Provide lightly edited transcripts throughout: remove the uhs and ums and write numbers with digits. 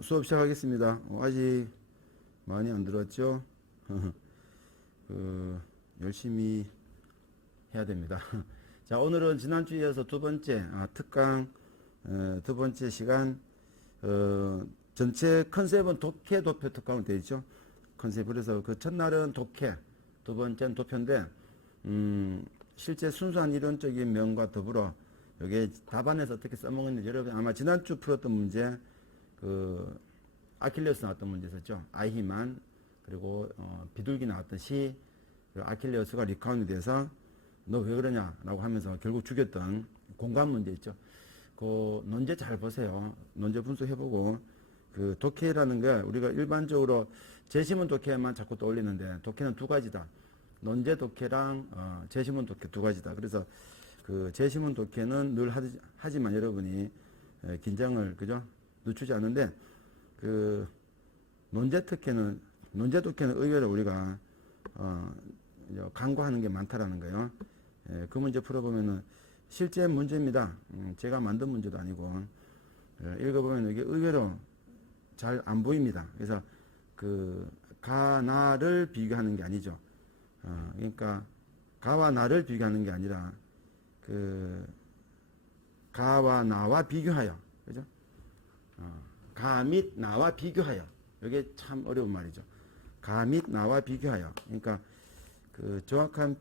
수업 시작하겠습니다. 아직 많이 안 들었죠? 열심히 해야 됩니다. 자, 오늘은 지난주에 이어서 두 번째, 특강, 두 번째 시간, 전체 컨셉은 독해, 도표 특강으로 되어 있죠? 컨셉. 그래서 그 첫날은 독해, 두 번째는 도표인데, 실제 순수한 이론적인 면과 더불어, 여기에 답안에서 어떻게 써먹었는지 여러분 아마 지난주 풀었던 문제, 아킬레우스 나왔던 문제 있었죠. 아이히만, 그리고, 비둘기 나왔던 시, 아킬레우스가 리카운이 돼서 너 왜 그러냐라고 하면서 결국 죽였던 공감 문제 있죠. 그 논제 잘 보세요. 논제 분석해보고 그 독해라는 게 우리가 일반적으로 제시문 독해만 자꾸 떠올리는데 독해는 두 가지다. 논제 독해랑 제시문 독해 두 가지다. 그래서 그 제시문 독해는 늘 하지만 여러분이 긴장을 그죠 늦추지 않는데 그 논제 독해는 의외로 우리가 간과하는 게 많다라는 거예요. 그 문제 풀어보면은 실제 문제입니다. 제가 만든 문제도 아니고 읽어보면 이게 의외로 잘 안 보입니다. 그래서 그 가나를 비교하는 게 아니죠. 그러니까 가와 나를 비교하는 게 아니라 그 가와 나와 비교하여, 그죠? 가 및 나와 비교하여. 이게 참 어려운 말이죠. 가 및 나와 비교하여. 그러니까 그 정확한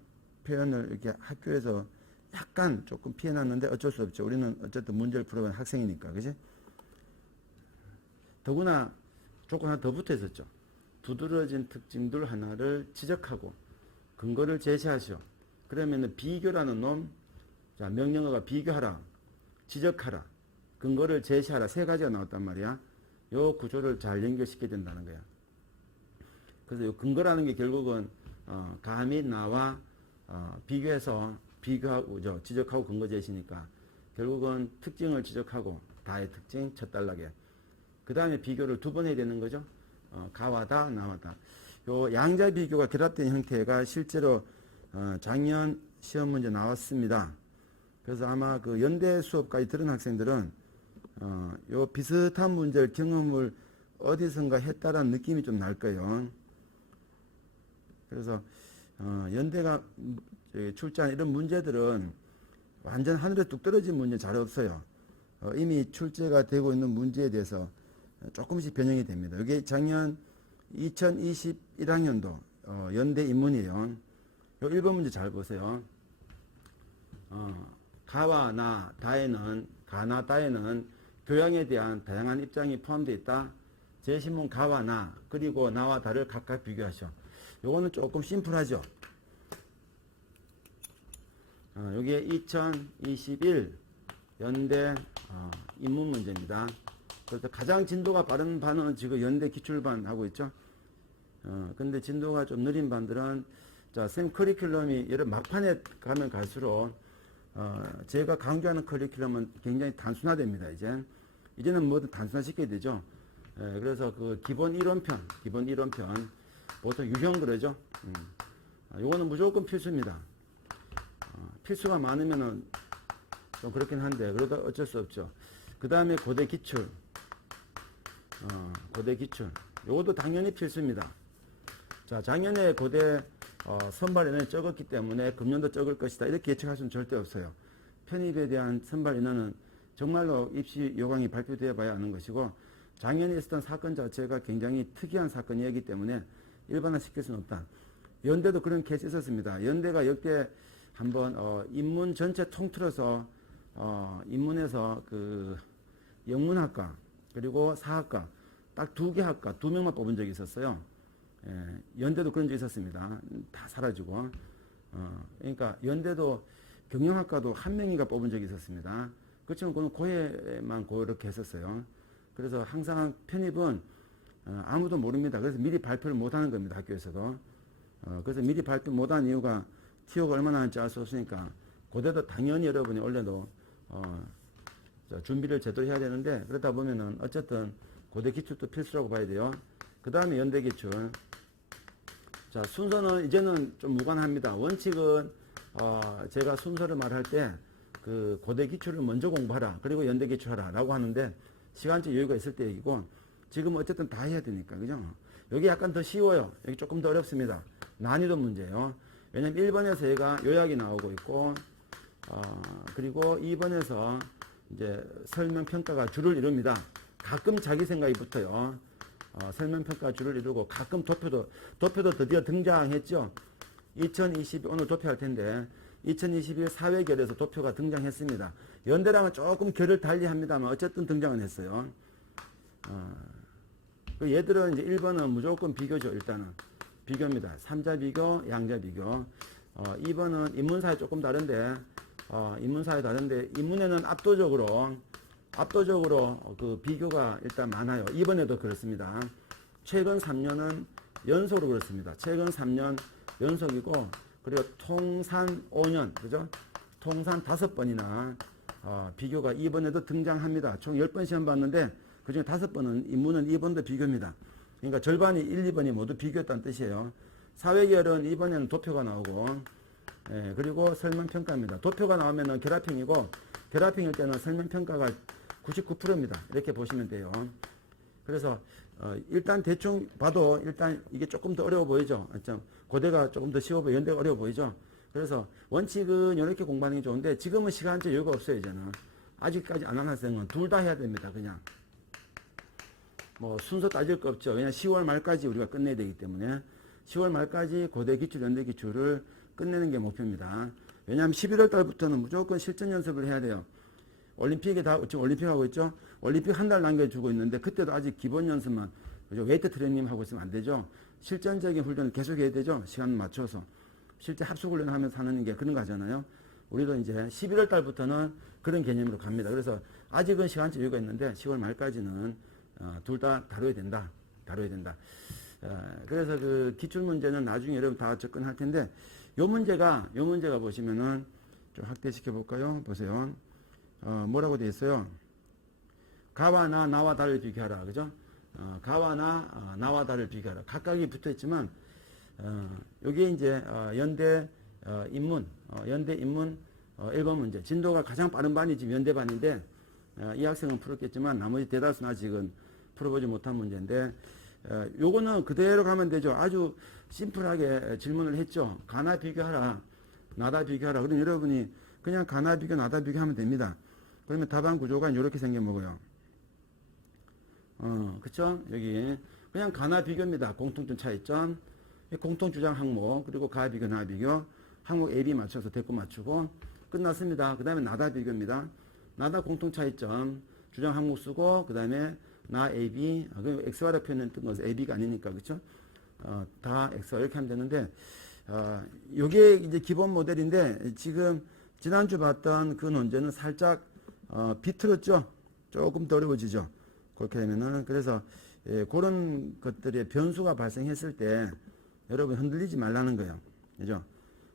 표현을 이렇게 학교에서 약간 조금 피해놨는데 어쩔 수 없죠. 우리는 어쨌든 문제를 풀어본 학생이니까, 그지? 더구나 조건 하나 더 붙어 있었죠. 두드러진 특징들 하나를 지적하고 근거를 제시하시오. 그러면은 비교라는 놈, 자, 명령어가 비교하라, 지적하라, 근거를 제시하라 세 가지가 나왔단 말이야. 요 구조를 잘 연결시켜야 된다는 거야. 그래서 요 근거라는 게 결국은 가 및 나와 비교해서 비교하고 지적하고 근거 제시니까 결국은 특징을 지적하고 다의 특징 첫 단락에 그 다음에 비교를 두 번 해야 되는 거죠. 가와 다 나와 다. 요 양자 비교가 결합된 형태가 실제로 작년 시험 문제 나왔습니다. 그래서 아마 그 연대 수업까지 들은 학생들은 요 비슷한 문제를 경험을 어디선가 했다라는 느낌이 좀 날 거예요. 그래서 연대가 출제한 이런 문제들은 완전 하늘에 뚝 떨어진 문제 잘 없어요. 이미 출제가 되고 있는 문제에 대해서 조금씩 변형이 됩니다. 이게 작년 2021학년도 연대 인문이에요. 요 1번 문제 잘 보세요. 가와 나, 다에는 가나 다에는 교양에 대한 다양한 입장이 포함되어 있다. 제시문 가와 나 그리고 나와 다를 각각 비교하시오. 요거는 조금 심플하죠. 여기에 2021 연대 인문 문제입니다. 그래서 가장 진도가 빠른 반은 지금 연대 기출반 하고 있죠. 근데 진도가 좀 느린 반들은 자, 쌤 커리큘럼이 여러 막판에 가면 갈수록 제가 강조하는 커리큘럼은 굉장히 단순화됩니다. 이제는 뭐든 단순화시켜야 되죠. 그래서 그 기본 이론편 보통 유형 그러죠. 요거는 무조건 필수입니다. 필수가 많으면은 좀 그렇긴 한데 그래도 어쩔 수 없죠. 그 다음에 고대 기출 요것도 당연히 필수입니다. 자, 작년에 고대 선발 인원이 적었기 때문에 금년도 적을 것이다 이렇게 예측할 수는 절대 없어요. 편입에 대한 선발 인원은 정말로 입시 요강이 발표되어 봐야 하는 것이고 작년에 있었던 사건 자체가 굉장히 특이한 사건이었기 때문에 일반화시킬 수는 없다. 연대도 그런 케이스 있었습니다. 연대가 역대 한번 인문 전체 통틀어서 인문에서 그 영문학과 그리고 사학과 딱 두 개 학과 두 명만 뽑은 적이 있었어요. 연대도 그런 적이 있었습니다. 다 사라지고 그러니까 연대도 경영학과도 한 명인가 뽑은 적이 있었습니다. 그렇지만 그건 고해만 그렇게 했었어요. 그래서 항상 편입은 아무도 모릅니다. 그래서 미리 발표를 못하는 겁니다. 학교에서도. 그래서 미리 발표 못한 이유가 TO가 얼마나 하는지 알 수 없으니까 고대도 당연히 여러분이 원래도 준비를 제대로 해야 되는데 그러다 보면은 어쨌든 고대 기출도 필수라고 봐야 돼요. 그 다음에 연대 기출. 자, 순서는 이제는 좀 무관합니다. 원칙은 제가 순서를 말할 때 그 고대 기출을 먼저 공부하라 그리고 연대 기출하라 라고 하는데 시간적 여유가 있을 때 얘기고, 지금 어쨌든 다 해야 되니까, 그죠? 여기 약간 더 쉬워요. 여기 조금 더 어렵습니다. 난이도 문제예요. 왜냐면 1번에서 얘가 요약이 나오고 있고, 그리고 2번에서 이제 설명평가가 주를 이룹니다. 가끔 자기 생각이 붙어요. 설명평가 주를 이루고, 가끔 도표도 드디어 등장했죠. 2022, 오늘 도표할 텐데, 2021 사회결에서 도표가 등장했습니다. 연대랑은 조금 결을 달리 합니다만, 어쨌든 등장은 했어요. 얘들은 이제 1번은 무조건 비교죠, 일단은. 비교입니다. 3자 비교, 양자 비교. 2번은 인문사회 조금 다른데, 인문에는 압도적으로 그 비교가 일단 많아요. 이번에도 그렇습니다. 최근 3년은 연속으로 그렇습니다. 최근 3년 연속이고, 그리고 통산 5년, 그죠? 통산 5번이나 비교가 이번에도 등장합니다. 총 10번 시험 봤는데 그중에 5번은 인문은 2번도 비교입니다. 그러니까 절반이 1, 2번이 모두 비교했다는 뜻이에요. 사회계열은 이번에는 도표가 나오고, 그리고 설명평가입니다. 도표가 나오면은 결합형이고, 결합형일 때는 설명평가가 99%입니다. 이렇게 보시면 돼요. 그래서 일단 대충 봐도 일단 이게 조금 더 어려워 보이죠. 고대가 조금 더 쉬워 보이고 연대가 어려워 보이죠. 그래서 원칙은 이렇게 공부하는 게 좋은데, 지금은 시간적 여유가 없어요. 이제는 아직까지 안 한 학생은 둘 다 해야 됩니다. 그냥 뭐 순서 따질 거 없죠. 왜냐면 10월 말까지 우리가 끝내야 되기 때문에 10월 말까지 고대 기출, 연대 기출을 끝내는 게 목표입니다. 왜냐하면 11월 달부터는 무조건 실전 연습을 해야 돼요. 올림픽에 지금 올림픽 하고 있죠. 올림픽 한 달 남겨주고 있는데, 그때도 아직 기본 연습만, 그죠? 웨이트 트레이닝 하고 있으면 안 되죠. 실전적인 훈련을 계속 해야 되죠. 시간 맞춰서. 실제 합숙 훈련을 하면서 하는 게 그런 거 하잖아요. 우리도 이제 11월 달부터는 그런 개념으로 갑니다. 그래서 아직은 시간적 여유가 있는데 10월 말까지는 둘 다 다뤄야 된다. 그래서 그 기출 문제는 나중에 여러분 다 접근할 텐데, 요 문제가 보시면은 좀 확대시켜 볼까요? 보세요. 뭐라고 되어 있어요? 가와 나와 다를 비교하라. 그죠? 가와 나와 다를 비교하라. 각각이 붙어 있지만, 여기에 이제, 연대 인문 1번 문제. 진도가 가장 빠른 반이 지금 연대반인데, 이 학생은 풀었겠지만, 나머지 대다수는 아직은 풀어보지 못한 문제인데, 요거는 그대로 가면 되죠. 아주 심플하게 질문을 했죠. 가나 비교하라. 나다 비교하라. 그럼 여러분이 그냥 가나 비교, 나다 비교하면 됩니다. 그러면 답안 구조가 이렇게 생겨먹어요. 그쵸? 여기. 그냥 가나 비교입니다. 공통점 차이점, 공통주장 항목, 그리고 가 비교, 나 비교, 항목 A, B 맞춰서 대꾸 맞추고, 끝났습니다. 그 다음에 나다 비교입니다. 나다 공통 차이점, 주장 항목 쓰고, 그 다음에 나 A, B, XY로 표현했던 것은 A, B가 아니니까, 그쵸? 다 XY 이렇게 하면 되는데, 요게 이제 기본 모델인데, 지금 지난주 봤던 그 논제는 살짝 비틀었죠. 조금 더 어려워지죠. 그렇게 되면은. 그래서 그런 것들의 변수가 발생했을 때 여러분 흔들리지 말라는 거예요. 그죠?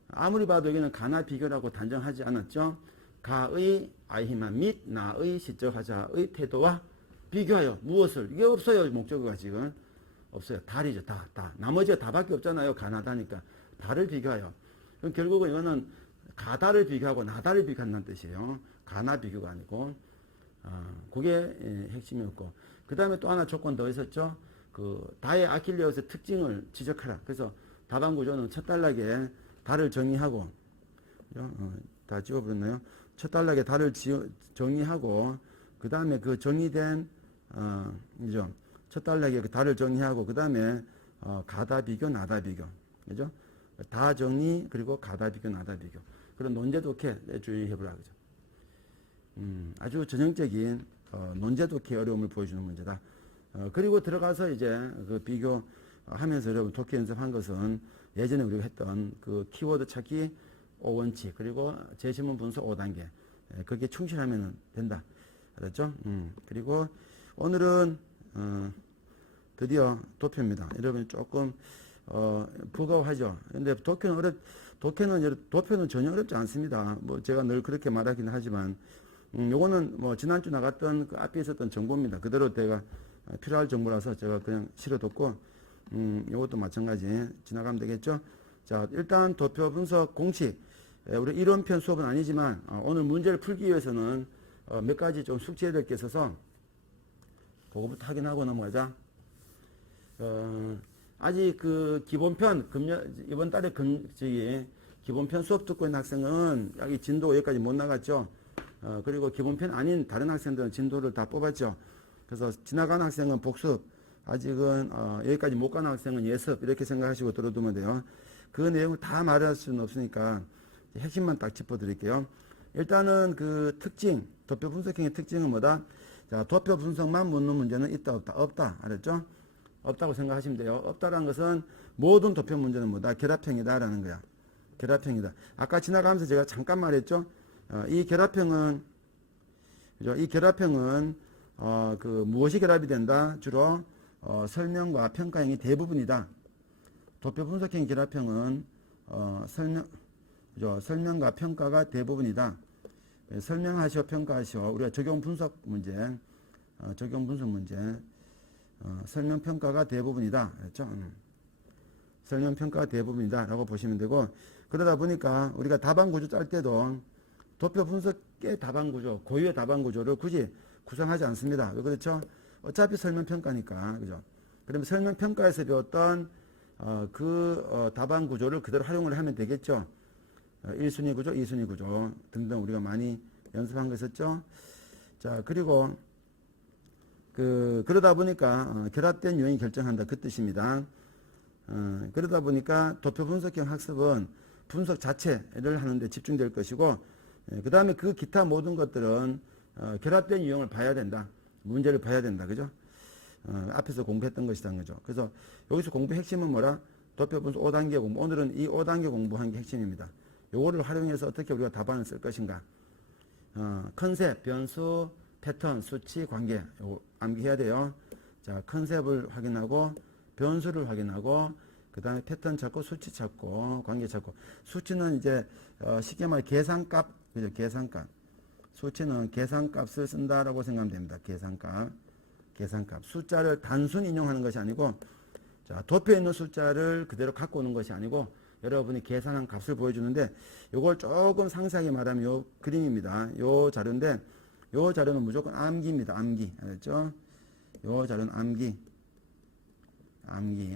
아무리 봐도 여기는 가나 비교라고 단정하지 않았죠. 가의 아이히만 및 나의 시적 하자의 태도와 비교하여 무엇을, 이게 없어요. 목적어가 지금 없어요. 달이죠. 다. 나머지가 다밖에 없잖아요. 가나다니까 달을 비교하여. 그럼 결국은 이거는 가다를 비교하고 나다를 비교한다는 뜻이에요. 가나 비교가 아니고. 그게 핵심이었고, 그 다음에 또 하나 조건 더 있었죠. 그 다의 아킬레오스의 특징을 지적하라. 그래서 답안 구조는 첫 단락에 달을 정의하고, 다 찍어버렸나요? 첫 단락에 달을 정의하고, 그 다음에 그 정의된 그죠? 첫 단락에 그 달을 정의하고, 그 다음에 가다 비교, 나다 비교, 그죠? 다 정의, 그리고 가다 비교, 나다 비교. 그런 논제 독해 주의해보라, 그죠? 아주 전형적인 논제 독해 어려움을 보여주는 문제다. 그리고 들어가서 이제 그 비교하면서 여러분 독해 연습한 것은 예전에 우리가 했던 그 키워드 찾기 5원칙, 그리고 제시문 분석 5단계. 거기에 충실하면 된다. 알았죠? 그리고 오늘은 드디어 도표입니다. 여러분 조금 버거워하죠. 근데 도표는 전혀 어렵지 않습니다. 뭐 제가 늘 그렇게 말하기는 하지만, 요거는 뭐 지난주 나갔던 그 앞에 있었던 정보입니다. 그대로 내가 필요할 정보라서 제가 그냥 실어뒀고, 요것도 마찬가지 지나가면 되겠죠. 자, 일단 도표 분석 공식, 우리 이론편 수업은 아니지만 오늘 문제를 풀기 위해서는 몇 가지 좀 숙지해야 될 게 있어서 그거부터 확인하고 넘어가자. 아직 그 기본편, 이번 달에 기본편 수업 듣고 있는 학생은 여기 진도 여기까지 못 나갔죠. 그리고 기본편 아닌 다른 학생들은 진도를 다 뽑았죠. 그래서 지나간 학생은 복습, 아직은 여기까지 못 간 학생은 예습, 이렇게 생각하시고 들어두면 돼요. 그 내용을 다 말할 수는 없으니까 핵심만 딱 짚어드릴게요. 일단은 그 특징, 도표 분석형의 특징은 뭐다? 자, 도표 분석만 묻는 문제는 있다, 없다? 없다. 알았죠? 없다고 생각하시면 돼요. 없다라는 것은 모든 도표 문제는 뭐다? 결합형이다라는 거야. 결합형이다. 아까 지나가면서 제가 잠깐 말했죠? 이 결합형은, 그죠? 이 결합형은, 그 무엇이 결합이 된다? 주로, 설명과 평가형이 대부분이다. 도표 분석형 결합형은, 그죠? 설명과 평가가 대부분이다. 설명하시오, 평가하시오. 우리가 적용 분석 문제, 설명 평가가 대부분이다. 그렇죠? 설명 평가가 대부분이다. 라고 보시면 되고, 그러다 보니까 우리가 답안 구조 짤 때도 도표 분석의 답안 구조, 고유의 답안 구조를 굳이 구성하지 않습니다. 왜 그렇죠? 어차피 설명 평가니까. 그죠? 그러면 설명 평가에서 배웠던 답안 구조를 그대로 활용을 하면 되겠죠. 1순위 구조, 2순위 구조 등등 우리가 많이 연습한 거 있었죠. 자, 그리고 그러다 보니까 결합된 유형이 결정한다, 그 뜻입니다. 그러다 보니까 도표 분석형 학습은 분석 자체를 하는데 집중될 것이고, 그 다음에 그 기타 모든 것들은 결합된 유형을 봐야 된다. 문제를 봐야 된다. 그죠? 앞에서 공부했던 것이라는 거죠. 그래서 여기서 공부 핵심은 뭐라? 도표 분석 5단계 공부. 오늘은 이 5단계 공부한 게 핵심입니다. 요거를 활용해서 어떻게 우리가 답안을 쓸 것인가. 컨셉, 변수, 패턴, 수치, 관계. 요거 암기해야 돼요. 자, 컨셉을 확인하고, 변수를 확인하고, 그 다음에 패턴 찾고, 수치 찾고, 관계 찾고. 수치는 이제, 쉽게 말해 계산값, 그죠? 계산값. 수치는 계산값을 쓴다라고 생각하면 됩니다. 계산값. 숫자를 단순 인용하는 것이 아니고, 자, 도표에 있는 숫자를 그대로 갖고 오는 것이 아니고, 여러분이 계산한 값을 보여주는데, 요걸 조금 상세하게 말하면 요 그림입니다. 요 자료인데, 요 자료는 무조건 암기입니다. 암기. 알았죠? 요 자료는 암기.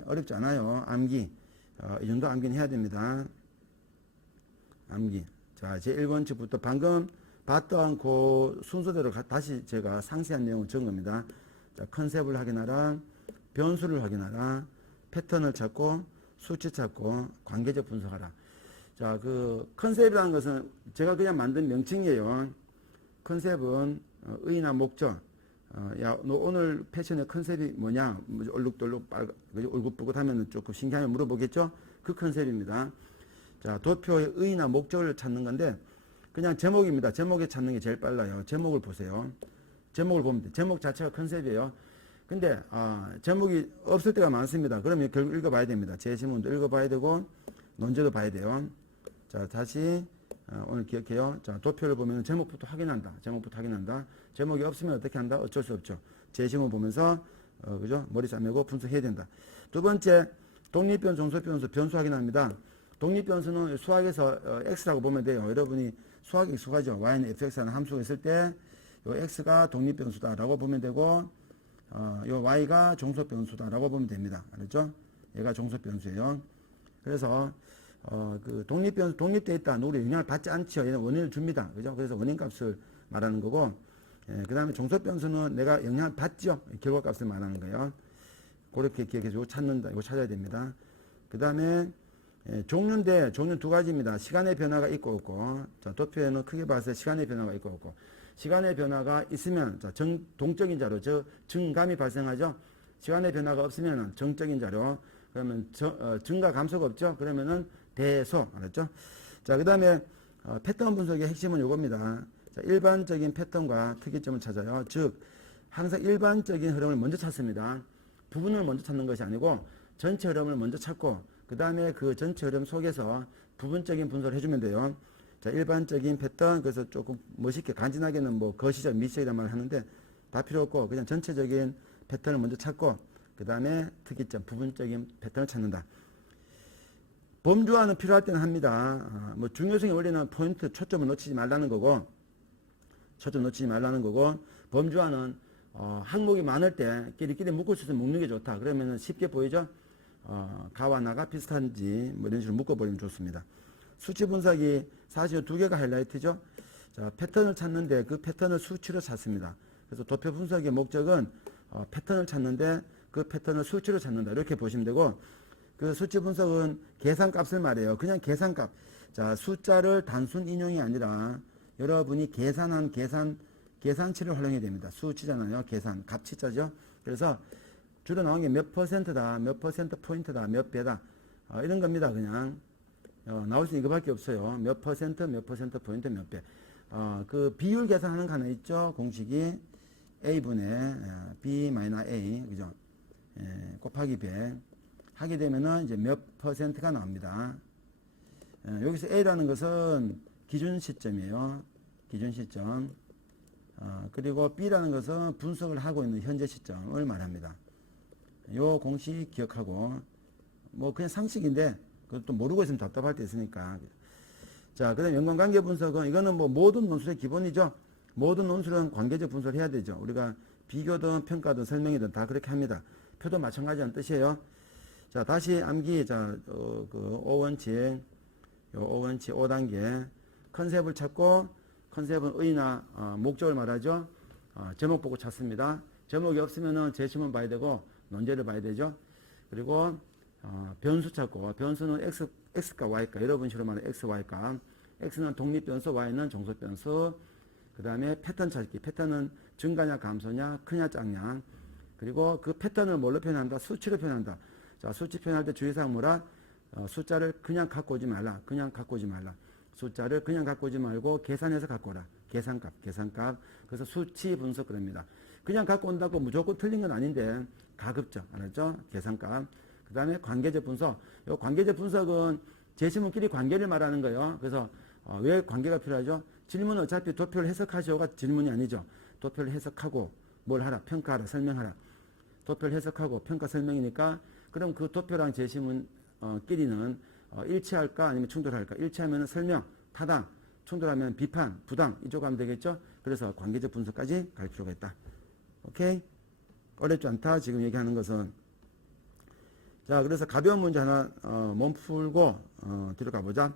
어렵지 않아요. 암기. 이 정도 암기는 해야 됩니다. 암기. 자, 제 1번치부터 방금 봤던 그 순서대로 다시 제가 상세한 내용을 적은 겁니다. 자, 컨셉을 확인하라. 변수를 확인하라. 패턴을 찾고, 수치 찾고, 관계적 분석하라. 자, 그 컨셉이라는 것은 제가 그냥 만든 명칭이에요. 컨셉은 의의나 목적. 야, 너 오늘 패션의 컨셉이 뭐냐? 얼룩덜룩 울긋불긋하면 조금 신기하면 물어보겠죠? 그 컨셉입니다. 자, 도표의 의의나 목적을 찾는 건데, 그냥 제목입니다. 제목에 찾는 게 제일 빨라요. 제목을 보세요. 제목을 보면 돼. 제목 자체가 컨셉이에요. 근데 제목이 없을 때가 많습니다. 그러면 결국 읽어봐야 됩니다. 제시문도 읽어봐야 되고 논제도 봐야 돼요. 자, 다시 오늘 기억해요. 자, 도표를 보면 제목부터 확인한다. 제목이 없으면 어떻게 한다? 어쩔 수 없죠. 제시문 보면서 그죠? 머리 싸매고 분석해야 된다. 두 번째, 독립변수, 종속변수, 변수 확인합니다. 독립변수는 수학에서 x라고 보면 돼요. 여러분이 수학이 익숙하죠. y는 fx라는 함수가 있을 때 요 x가 독립변수다라고 보면 되고, 요 y가 종속변수다라고 보면 됩니다. 알았죠? 얘가 종속변수예요. 그래서 그 독립변수 독립되어 있다. 우리 영향을 받지 않죠. 얘는 원인을 줍니다. 그죠? 그래서 원인값을 말하는 거고, 그 다음에 종속변수는 내가 영향을 받죠. 결과값을 말하는 거예요. 그렇게 기억해서 이거 찾는다. 이거 찾아야 됩니다. 그 다음에 종류인데 종류 두 가지입니다. 시간의 변화가 있고 없고. 자, 도표에는 크게 봐서 시간의 변화가 있고 없고. 시간의 변화가 있으면 자, 동적인 자료, 증감이 발생하죠. 시간의 변화가 없으면 정적인 자료. 그러면 증가 감소가 없죠. 그러면은 대소. 알았죠? 자, 그 다음에 패턴 분석의 핵심은 이겁니다. 자, 일반적인 패턴과 특이점을 찾아요. 즉 항상 일반적인 흐름을 먼저 찾습니다. 부분을 먼저 찾는 것이 아니고 전체 흐름을 먼저 찾고, 그 다음에 그 전체 흐름 속에서 부분적인 분석을 해주면 돼요. 자, 일반적인 패턴, 그래서 조금 멋있게 간지나게는 뭐 거시적, 미시적이란 말을 하는데 다 필요 없고 그냥 전체적인 패턴을 먼저 찾고, 그 다음에 특이점, 부분적인 패턴을 찾는다. 범주화는 필요할 때는 합니다. 뭐 중요성의 원리는 포인트, 초점을 놓치지 말라는 거고, 범주화는 항목이 많을 때 끼리끼리 묶을 수 있으면 묶는 게 좋다. 그러면 쉽게 보이죠? 가와 나가 비슷한지 뭐 이런 식으로 묶어버리면 좋습니다. 수치 분석이 사실 두 개가 하이라이트죠. 자, 패턴을 찾는데 그 패턴을 수치로 찾습니다. 그래서 도표 분석의 목적은 패턴을 찾는데 그 패턴을 수치로 찾는다. 이렇게 보시면 되고, 그 수치 분석은 계산값을 말해요. 그냥 계산값. 자, 숫자를 단순 인용이 아니라 여러분이 계산한 계산치를 활용해야 됩니다. 수치잖아요. 계산, 값치자죠. 그래서 주로 나온 게 몇 퍼센트다, 몇 퍼센트 포인트다, 몇 배다. 이런 겁니다. 그냥. 나올 수 있는 이거밖에 없어요. 몇 퍼센트 포인트, 몇 배. 그 비율 계산하는 거 하나 있죠. 공식이 A분의 B-A, 그죠? 곱하기 100. 하게 되면은 이제 몇 퍼센트가 나옵니다. 여기서 A라는 것은 기준 시점이에요. 기준 시점. 그리고 B라는 것은 분석을 하고 있는 현재 시점을 말합니다. 요 공식 기억하고, 뭐 그냥 상식인데, 그것도 모르고 있으면 답답할 때 있으니까. 자, 그 다음에 연관관계 분석은, 이거는 뭐 모든 논술의 기본이죠. 모든 논술은 관계적 분석을 해야 되죠. 우리가 비교든 평가든 설명이든 다 그렇게 합니다. 표도 마찬가지라는 뜻이에요. 자, 다시 암기, 자, 그 5원칙, 요 5원칙 5단계. 컨셉을 찾고, 컨셉은 의나 목적을 말하죠. 제목 보고 찾습니다. 제목이 없으면은 제시문 봐야 되고, 논제를 봐야 되죠. 그리고, 변수 찾고, 변수는 X가 Y가, 여러분 식으로 말하는 X, Y가. X는 독립변수, Y는 종속변수. 그 다음에 패턴 찾기. 패턴은 증가냐, 감소냐, 크냐, 작냐. 그리고 그 패턴을 뭘로 표현한다? 수치로 표현한다. 자, 수치 표현할 때 주의사항 뭐라? 숫자를 그냥 갖고 오지 말라. 그냥 갖고 오지 말라. 숫자를 그냥 갖고 오지 말고 계산해서 갖고 오라. 계산값. 그래서 수치 분석 그럽니다. 그냥 갖고 온다고 무조건 틀린 건 아닌데 가급적. 알았죠? 계산값. 그 다음에 관계적 분석. 이 관계적 분석은 제시문끼리 관계를 말하는 거예요. 그래서 왜 관계가 필요하죠? 질문은 어차피 도표를 해석하시오가 질문이 아니죠. 도표를 해석하고 뭘 하라? 평가하라. 설명하라. 도표를 해석하고 평가 설명이니까 그럼 그 도표랑 제시문 끼리는 일치할까 아니면 충돌할까? 일치하면 설명, 타당, 충돌하면 비판, 부당 이쪽 가면 되겠죠? 그래서 관계적 분석까지 갈 필요가 있다. 오케이? 어렵지 않다. 지금 얘기하는 것은. 자, 그래서 가벼운 문제 하나 몸 풀고 뒤로 가보자.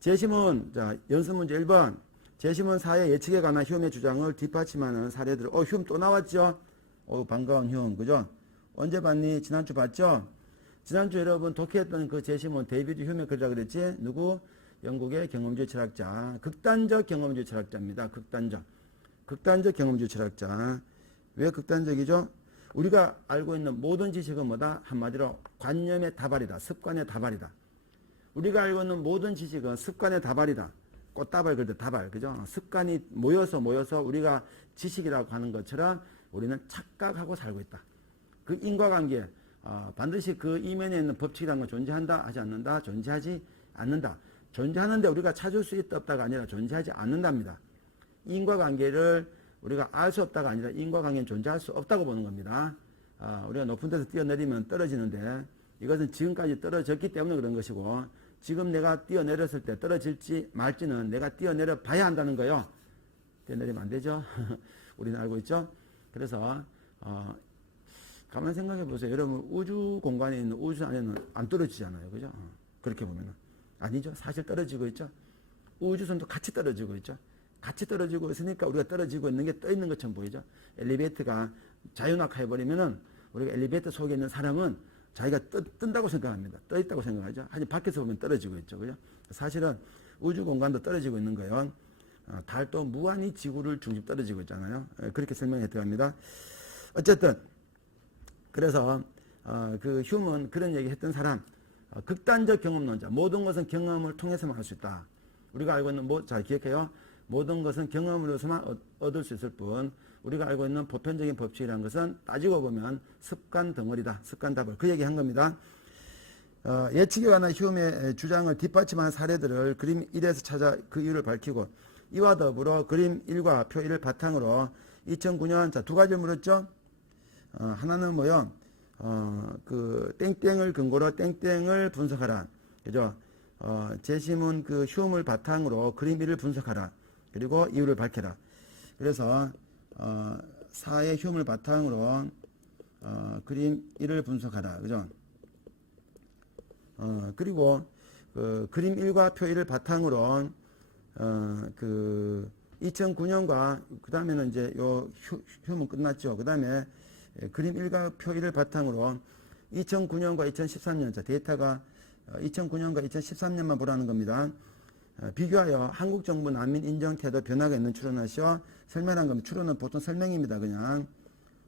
제시문, 자, 연습 문제 1번. 제시문 4의 예측에 관한 휴엄의 주장을 뒷받침하는 사례들. 휴엄 또 나왔죠? 반가운 휴엄, 그죠? 언제 봤니? 지난주 봤죠? 지난주 여러분 독해했던 그 제시문 데이비드 휴엄의 글이라 그랬지? 누구? 영국의 경험주의 철학자. 극단적 경험주의 철학자입니다. 극단적 경험주의 철학자. 왜 극단적이죠? 우리가 알고 있는 모든 지식은 뭐다? 한마디로 관념의 다발이다. 습관의 다발이다. 우리가 알고 있는 모든 지식은 습관의 다발이다. 꽃다발 그럴 때 다발, 그죠? 습관이 모여서 우리가 지식이라고 하는 것처럼 우리는 착각하고 살고 있다. 그 인과관계, 반드시 그 이면에 있는 법칙이라는 건 존재한다, 하지 않는다, 존재하지 않는다. 존재하는데 우리가 찾을 수 있다, 없다가 아니라 존재하지 않는답니다. 인과관계를 우리가 알 수 없다가 아니라 인과관계는 존재할 수 없다고 보는 겁니다. 우리가 높은 데서 뛰어내리면 떨어지는데 이것은 지금까지 떨어졌기 때문에 그런 것이고 지금 내가 뛰어내렸을 때 떨어질지 말지는 내가 뛰어내려 봐야 한다는 거예요. 뛰어내리면 안 되죠. 우리는 알고 있죠. 그래서 가만히 생각해 보세요. 여러분 우주 공간에 있는 우주 안에는 안 떨어지잖아요. 그죠? 그렇게 보면은 아니죠. 사실 떨어지고 있죠. 우주선도 같이 떨어지고 있죠. 같이 떨어지고 있으니까 우리가 떨어지고 있는 게 떠 있는 것처럼 보이죠. 엘리베이터가 자유낙하해버리면은 우리가 엘리베이터 속에 있는 사람은 자기가 뜬다고 생각합니다. 떠 있다고 생각하죠. 하지만 밖에서 보면 떨어지고 있죠. 그죠? 사실은 우주 공간도 떨어지고 있는 거예요. 달도 무한히 지구를 중심 떨어지고 있잖아요. 그렇게 설명해 들어갑니다. 어쨌든 그래서 그 휴먼 그런 얘기 했던 사람 극단적 경험론자. 모든 것은 경험을 통해서만 할 수 있다. 우리가 알고 있는 잘 기억해요. 모든 것은 경험으로서만 얻을 수 있을 뿐 우리가 알고 있는 보편적인 법칙이라는 것은 따지고 보면 습관 덩어리다. 습관 다발. 그 얘기 한 겁니다. 예측에 관한 휴엄의 주장을 뒷받침하는 사례들을 그림 1에서 찾아 그 이유를 밝히고 이와 더불어 그림 1과 표 1을 바탕으로 2009년 두 가지를 물었죠. 하나는 뭐요? 그 땡땡을 근거로 땡땡을 분석하라. 그죠? 제시문 그 휴엄을 바탕으로 그림 1을 분석하라. 그리고 이유를 밝혀라. 그래서 4의 효험을 바탕으로 그림 1을 분석하라. 그죠? 그리고 그림 1과 표 1을 바탕으로 2009년과 그 다음에는 이제 요 효험은 끝났죠. 그 다음에 그림 1과 표 1을 바탕으로 2009년과 2013년 자 데이터가 2009년과 2013년만 보라는 겁니다. 비교하여 한국 정부 난민 인정 태도 변화가 있는 추론하시오. 설명한 겁니다. 추론은 보통 설명입니다. 그냥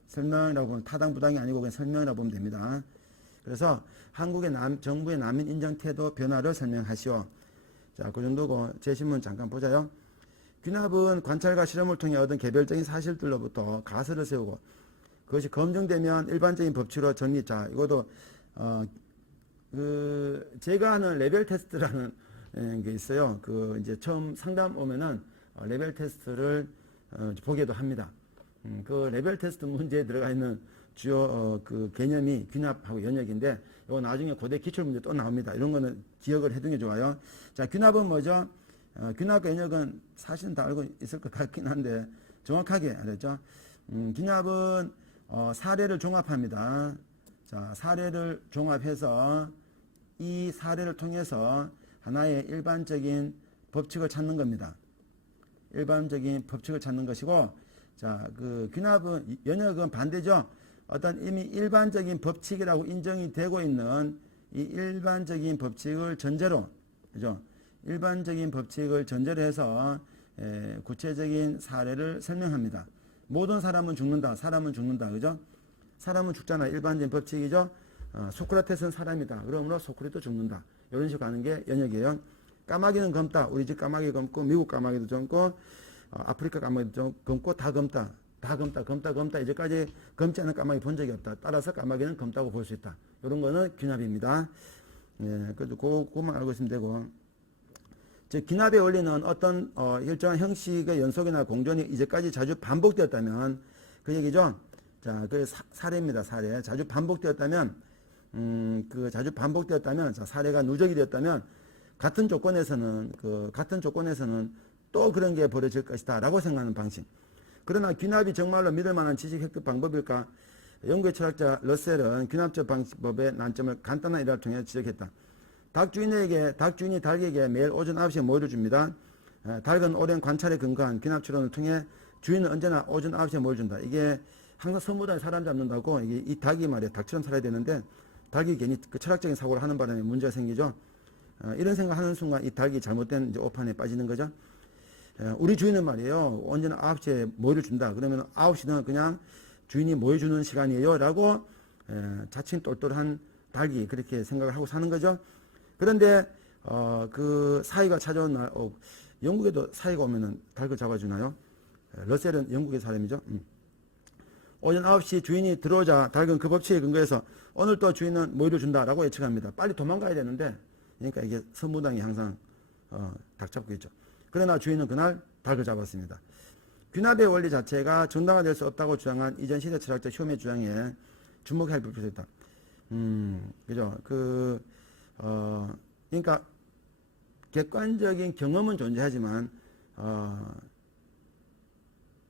설명이라고 보면 타당부당이 아니고 그냥 설명이라고 보면 됩니다. 그래서 한국의 정부의 난민 인정 태도 변화를 설명하시오. 자, 그 정도고 제시문 잠깐 보자요. 귀납은 관찰과 실험을 통해 얻은 개별적인 사실들로부터 가설을 세우고 그것이 검증되면 일반적인 법칙으로 정리. 자, 이것도 제가 하는 레벨 테스트라는 게 있어요. 이제 처음 상담 오면은 레벨 테스트를 보게도 합니다. 그 레벨 테스트 문제에 들어가 있는 주요 개념이 귀납하고 연역인데 이거 나중에 고대 기출 문제 또 나옵니다. 이런 거는 기억을 해두는 게 좋아요. 자, 귀납은 뭐죠? 귀납과 연역은 사실은 다 알고 있을 것 같긴 한데 정확하게 알았죠? 귀납은 사례를 종합합니다. 자, 사례를 종합해서 이 사례를 통해서 하나의 일반적인 법칙을 찾는 겁니다. 일반적인 법칙을 찾는 것이고, 자, 귀납은, 연역은 반대죠. 어떤 이미 일반적인 법칙이라고 인정이 되고 있는 이 일반적인 법칙을 전제로, 그죠? 일반적인 법칙을 전제로 해서 구체적인 사례를 설명합니다. 모든 사람은 죽는다. 사람은 죽는다. 그죠? 사람은 죽잖아. 일반적인 법칙이죠. 소크라테스는 사람이다. 그러므로 소크라테스도 죽는다. 이런 식으로 가는 게 연역이에요. 까마귀는 검다. 우리 집 까마귀 검고 미국 까마귀도 검고 아프리카 까마귀도 검고 다 검다. 다 검다. 이제까지 검지 않은 까마귀 본 적이 없다. 따라서 까마귀는 검다고 볼 수 있다. 이런 거는 귀납입니다. 예, 그래도 그것만 알고 있으면 되고. 즉 귀납의 원리는 어떤 일정한 형식의 연속이나 공존이 이제까지 자주 반복되었다면 그 얘기죠. 자, 그 사례입니다. 사례. 자주 반복되었다면 자주 반복되었다면 자, 사례가 누적이 되었다면 같은 조건에서는 또 그런 게 벌어질 것이다라고 생각하는 방식. 그러나 귀납이 정말로 믿을 만한 지식 획득 방법일까? 영국의 철학자 러셀은 귀납적 방법의 난점을 간단한 일화를 통해 지적했다. 닭 주인이 닭에게 매일 오전 9시에 모이를 줍니다. 닭은 오랜 관찰에 근거한 귀납 추론을 통해 주인은 언제나 오전 9시에 모이를 준다. 이게 항상 선무단에 사람 잡는다고 이 닭이 말이야 닭처럼 살아야 되는데 닭이 괜히 그 철학적인 사고를 하는 바람에 문제가 생기죠. 이런 생각하는 순간 이 닭이 잘못된 이제 오판에 빠지는 거죠. 우리 주인은 말이에요. 언제나 9시에 모이를 준다. 그러면 9시는 그냥 주인이 모여주는 시간이에요. 라고 자칭 똘똘한 닭이 그렇게 생각을 하고 사는 거죠. 그런데 그 사이가 찾아온 날 영국에도 사이가 오면은 닭을 잡아주나요? 러셀은 영국의 사람이죠. 오전 9시 주인이 들어오자 닭은 그 법칙에 근거해서 오늘 또 주인은 모이를 준다라고 예측합니다. 빨리 도망가야 되는데 그러니까 이게 선무당이 항상 닭 잡고 있죠. 그러나 주인은 그날 닭을 잡았습니다. 귀납의 원리 자체가 정당화될 수 없다고 주장한 이전 시대 철학자 휴메의 주장에 주목할 필요가 있다. 그죠? 그러니까 객관적인 경험은 존재하지만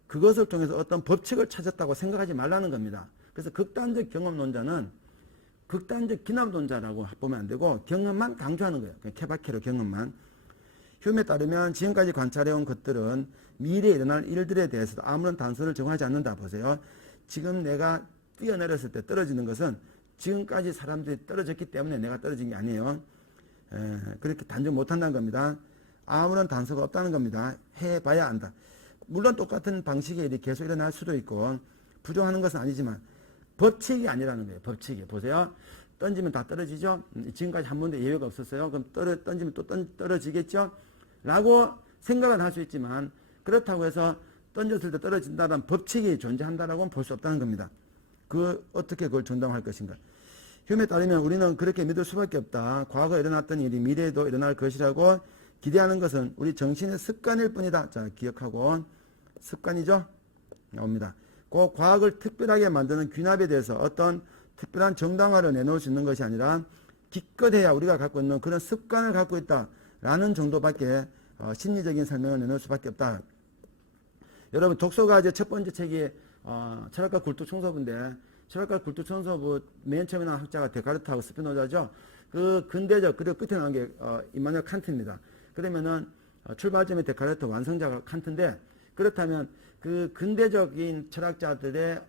그것을 통해서 어떤 법칙을 찾았다고 생각하지 말라는 겁니다. 그래서 극단적 경험론자는 극단적 기납론자라고 보면 안 되고 경험만 강조하는 거예요. 그냥 케바케로 경험만. 휴메에 따르면 지금까지 관찰해온 것들은 미래에 일어날 일들에 대해서도 아무런 단서를 정하지 않는다. 보세요. 지금 내가 뛰어내렸을 때 떨어지는 것은 지금까지 사람들이 떨어졌기 때문에 내가 떨어진 게 아니에요. 그렇게 단정 못한다는 겁니다. 아무런 단서가 없다는 겁니다. 해봐야 안다. 물론 똑같은 방식의 일이 계속 일어날 수도 있고 부정하는 것은 아니지만 법칙이 아니라는 거예요. 법칙이. 보세요. 던지면 다 떨어지죠. 지금까지 한 번도 예외가 없었어요. 그럼 던지면 또 떨어지겠죠. 라고 생각은 할 수 있지만 그렇다고 해서 던졌을 때 떨어진다는 법칙이 존재한다라고는 볼 수 없다는 겁니다. 어떻게 그걸 정당화할 것인가. 휴메에 따르면 우리는 그렇게 믿을 수밖에 없다. 과거에 일어났던 일이 미래에도 일어날 것이라고 기대하는 것은 우리 정신의 습관일 뿐이다. 자, 기억하고 습관이죠. 나옵니다. 그 과학을 특별하게 만드는 귀납에 대해서 어떤 특별한 정당화를 내놓을 수 있는 것이 아니라 기껏해야 우리가 갖고 있는 그런 습관을 갖고 있다라는 정도밖에 심리적인 설명을 내놓을 수밖에 없다. 여러분 독서가 이제 첫 번째 책이 철학과 굴뚝청소부인데 철학과 굴뚝청소부 맨 처음에 나온 학자가 데카르트하고 스피노자죠. 그 근대적 그리고 끝에 나온 게 이마누엘 칸트입니다. 그러면은 출발점이 데카르트, 완성자가 칸트인데 그렇다면 그 근대적인 철학자들의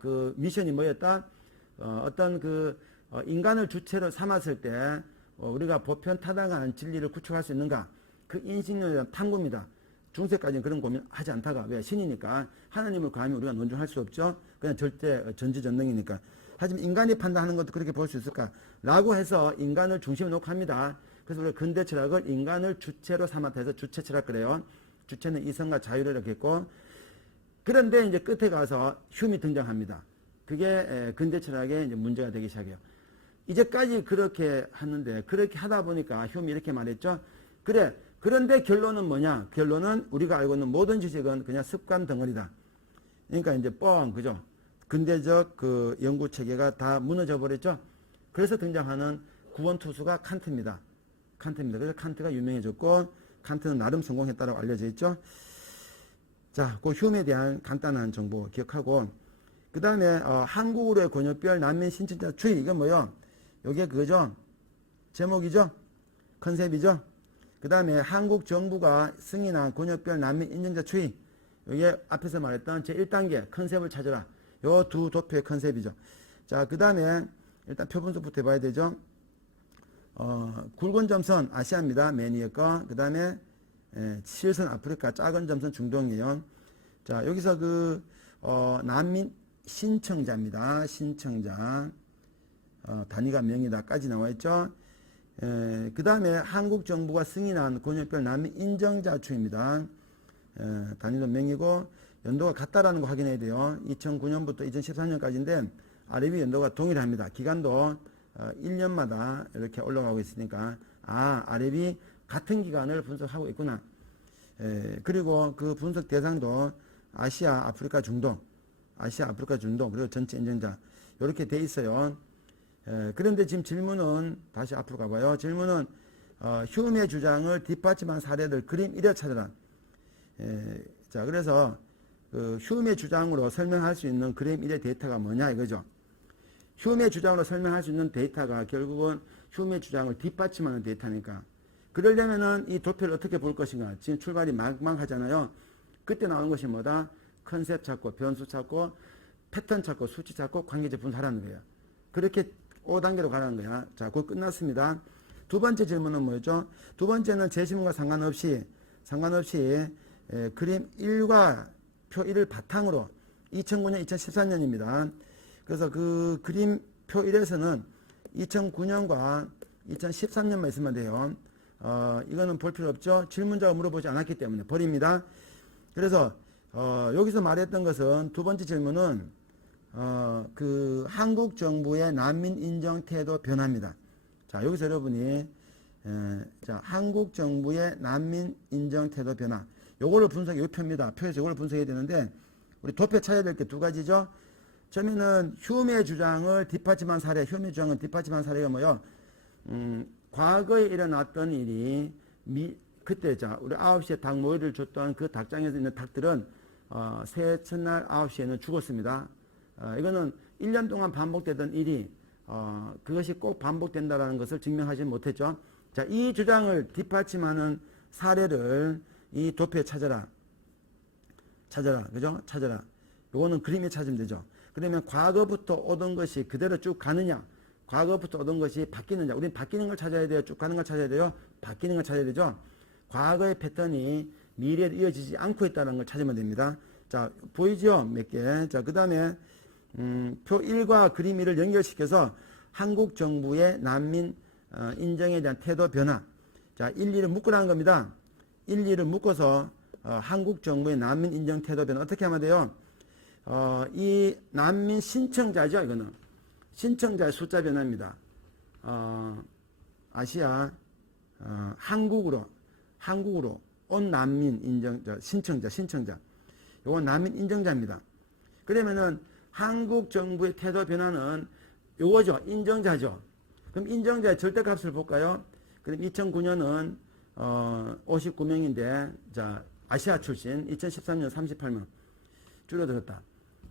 그 미션이 뭐였다? 어떤 그 인간을 주체로 삼았을 때 우리가 보편타당한 진리를 구축할 수 있는가? 그 인식론에 대한 탐구입니다. 중세까지는 그런 고민하지 않다가 왜 신이니까 하나님을 감히 우리가 논증할 수 없죠. 그냥 절대 전지전능이니까. 하지만 인간이 판단하는 것도 그렇게 볼 수 있을까? 라고 해서 인간을 중심에 놓고 합니다. 그래서 우리가 근대 철학을 인간을 주체로 삼았다 해서 주체 철학 그래요. 주체는 이성과 자유를 이렇게 했고 그런데 이제 끝에 가서 흉이 등장합니다. 그게 근대 철학의 이제 문제가 되기 시작해요. 이제까지 그렇게 하는데 그렇게 하다 보니까 흉이 이렇게 말했죠. 그래. 그런데 결론은 뭐냐? 결론은 우리가 알고 있는 모든 지식은 그냥 습관 덩어리다. 그러니까 이제 그죠? 근대적 그 연구 체계가 다 무너져 버렸죠. 그래서 등장하는 구원 투수가 칸트입니다. 그래서 칸트가 유명해졌고 칸트는 나름 성공했다고 알려져 있죠. 자, 그 휴메에 대한 간단한 정보 기억하고 그 다음에 한국으로의 권역별 난민 신청자 추이 이건 뭐요? 요게 그거죠. 제목이죠. 컨셉이죠. 그 다음에 한국 정부가 승인한 권역별 난민 인정자 추이 요게 앞에서 말했던 제1단계 컨셉을 찾아라. 요 두 도표의 컨셉이죠. 자, 그 다음에 일단 표 분석부터 해봐야 되죠. 굵은 점선 아시아입니다. 맨 위에 거. 그 다음에 실선 아프리카, 작은 점선 중동이에요. 자, 여기서 난민 신청자입니다. 신청자. 단위가 명이다까지 나와 있죠. 그 다음에 한국 정부가 승인한 권역별 난민 인정자 추입니다. 단위도 명이고 연도가 같다라는 거 확인해야 돼요. 2009년부터 2013년까지인데 아래 위 연도가 동일합니다. 기간도 1년마다 이렇게 올라가고 있으니까 아래 위 같은 기간을 분석하고 있구나. 그리고 그 분석 대상도 아시아, 아프리카, 중동 그리고 전체 인정자 이렇게 돼 있어요. 그런데 지금 질문은 다시 앞으로 가봐요. 질문은 휴메의 주장을 뒷받침한 사례들 그림 1에 찾아라. 자, 그래서 그 휴메의 주장으로 설명할 수 있는 그림 1의 데이터가 뭐냐 이거죠. 휴메의 주장으로 설명할 수 있는 데이터가 결국은 휴메의 주장을 뒷받침하는 데이터니까 그러려면은 이 도표를 어떻게 볼 것인가. 지금 출발이 막막하잖아요. 그때 나온 것이 뭐다? 컨셉 찾고 변수 찾고 패턴 찾고 수치 찾고 관계적 분석하라는 거예요. 그렇게 5단계로 가라는 거야. 자, 그거 끝났습니다. 두 번째 질문은 뭐였죠? 두 번째는 제시문과 상관없이 그림 1과 표 1을 바탕으로 2009년, 2014년입니다. 그래서 그 그림 표 1에서는 2009년과 2013년만 있으면 돼요. 이거는 볼 필요 없죠. 질문자가 물어보지 않았기 때문에 버립니다. 그래서 여기서 말했던 것은 두 번째 질문은 그 한국 정부의 난민 인정 태도 변화입니다. 자, 여기서 여러분이 자, 한국 정부의 난민 인정 태도 변화. 요거를 분석해, 요 표입니다. 표에서 요걸 분석해야 되는데 우리 도표 찾아야 될 게 두 가지죠. 처음에는 휴메의 주장을 뒷받침한 사례, 휴메의 주장을 뒷받침한 사례가 뭐요? 과거에 일어났던 일이 그때 자, 우리 9시에 닭 모이를 줬던 그 닭장에서 있는 닭들은 새해 첫날 9시에는 죽었습니다. 이거는 1년 동안 반복되던 일이 그것이 꼭 반복된다라는 것을 증명하지 못했죠. 자, 이 주장을 뒷받침하는 사례를 이 도표에 찾아라. 그죠? 찾아라. 요거는 그림에 찾으면 되죠. 그러면 과거부터 오던 것이 그대로 쭉 가느냐? 과거부터 오던 것이 바뀌느냐? 우리는 바뀌는 걸 찾아야 돼요? 쭉 가는 걸 찾아야 돼요? 바뀌는 걸 찾아야 되죠? 과거의 패턴이 미래에 이어지지 않고 있다는 걸 찾으면 됩니다. 자, 보이죠? 몇 개. 자, 그 다음에 표 1과 그림 1을 연결시켜서 한국 정부의 난민 인정에 대한 태도 변화. 자, 1, 2를 묶으라는 겁니다. 1, 2를 묶어서 한국 정부의 난민 인정 태도 변화 어떻게 하면 돼요? 이 난민 신청자죠. 이거는 신청자의 숫자 변화입니다. 아시아 한국으로 온 난민 인정자 신청자 요건 난민 인정자입니다. 그러면은 한국 정부의 태도 변화는 요거죠. 인정자죠. 그럼 인정자의 절대값을 볼까요? 그럼 2009년은 59명인데 자, 아시아 출신 2013년 38명 줄어들었다.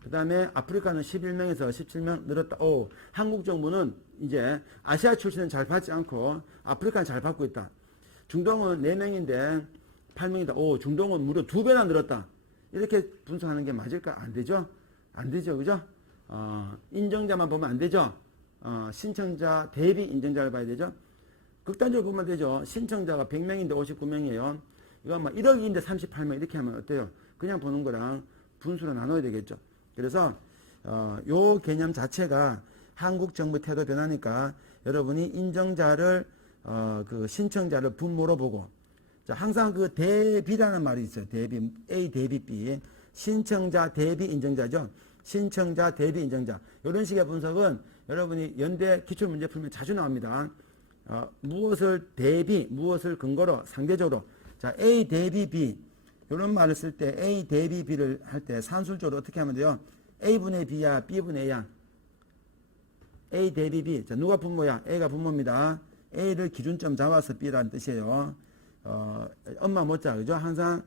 그 다음에 아프리카는 11명에서 17명 늘었다. 오, 한국 정부는 이제 아시아 출신은 잘 받지 않고 아프리카는 잘 받고 있다. 중동은 4명인데 8명이다. 오, 중동은 무려 2배나 늘었다. 이렇게 분석하는 게 맞을까? 안 되죠? 안 되죠. 그죠? 인정자만 보면 안 되죠? 신청자 대비 인정자를 봐야 되죠? 극단적으로 보면 되죠. 신청자가 100명인데 59명이에요. 이거 막 1억인데 38명 이렇게 하면 어때요? 그냥 보는 거랑 분수로 나눠야 되겠죠. 그래서 요 개념 자체가 한국 정부 태도 변하니까 여러분이 인정자를 그 신청자를 분모로 보고, 자, 항상 그 대비라는 말이 있어요. 대비 A 대비 B, 신청자 대비 인정자죠. 신청자 대비 인정자. 이런 식의 분석은 여러분이 연대 기출 문제 풀면 자주 나옵니다. 무엇을 대비, 무엇을 근거로 상대적으로. 자, A 대비 B. 이런 말을 쓸 때 A 대비 B를 할 때 산술적으로 어떻게 하면 돼요? A분의 B야, B분의 A야. A 대비 B. 자, 누가 분모야? A가 분모입니다. A를 기준점 잡아서 B라는 뜻이에요. 엄마 못자, 그죠? 항상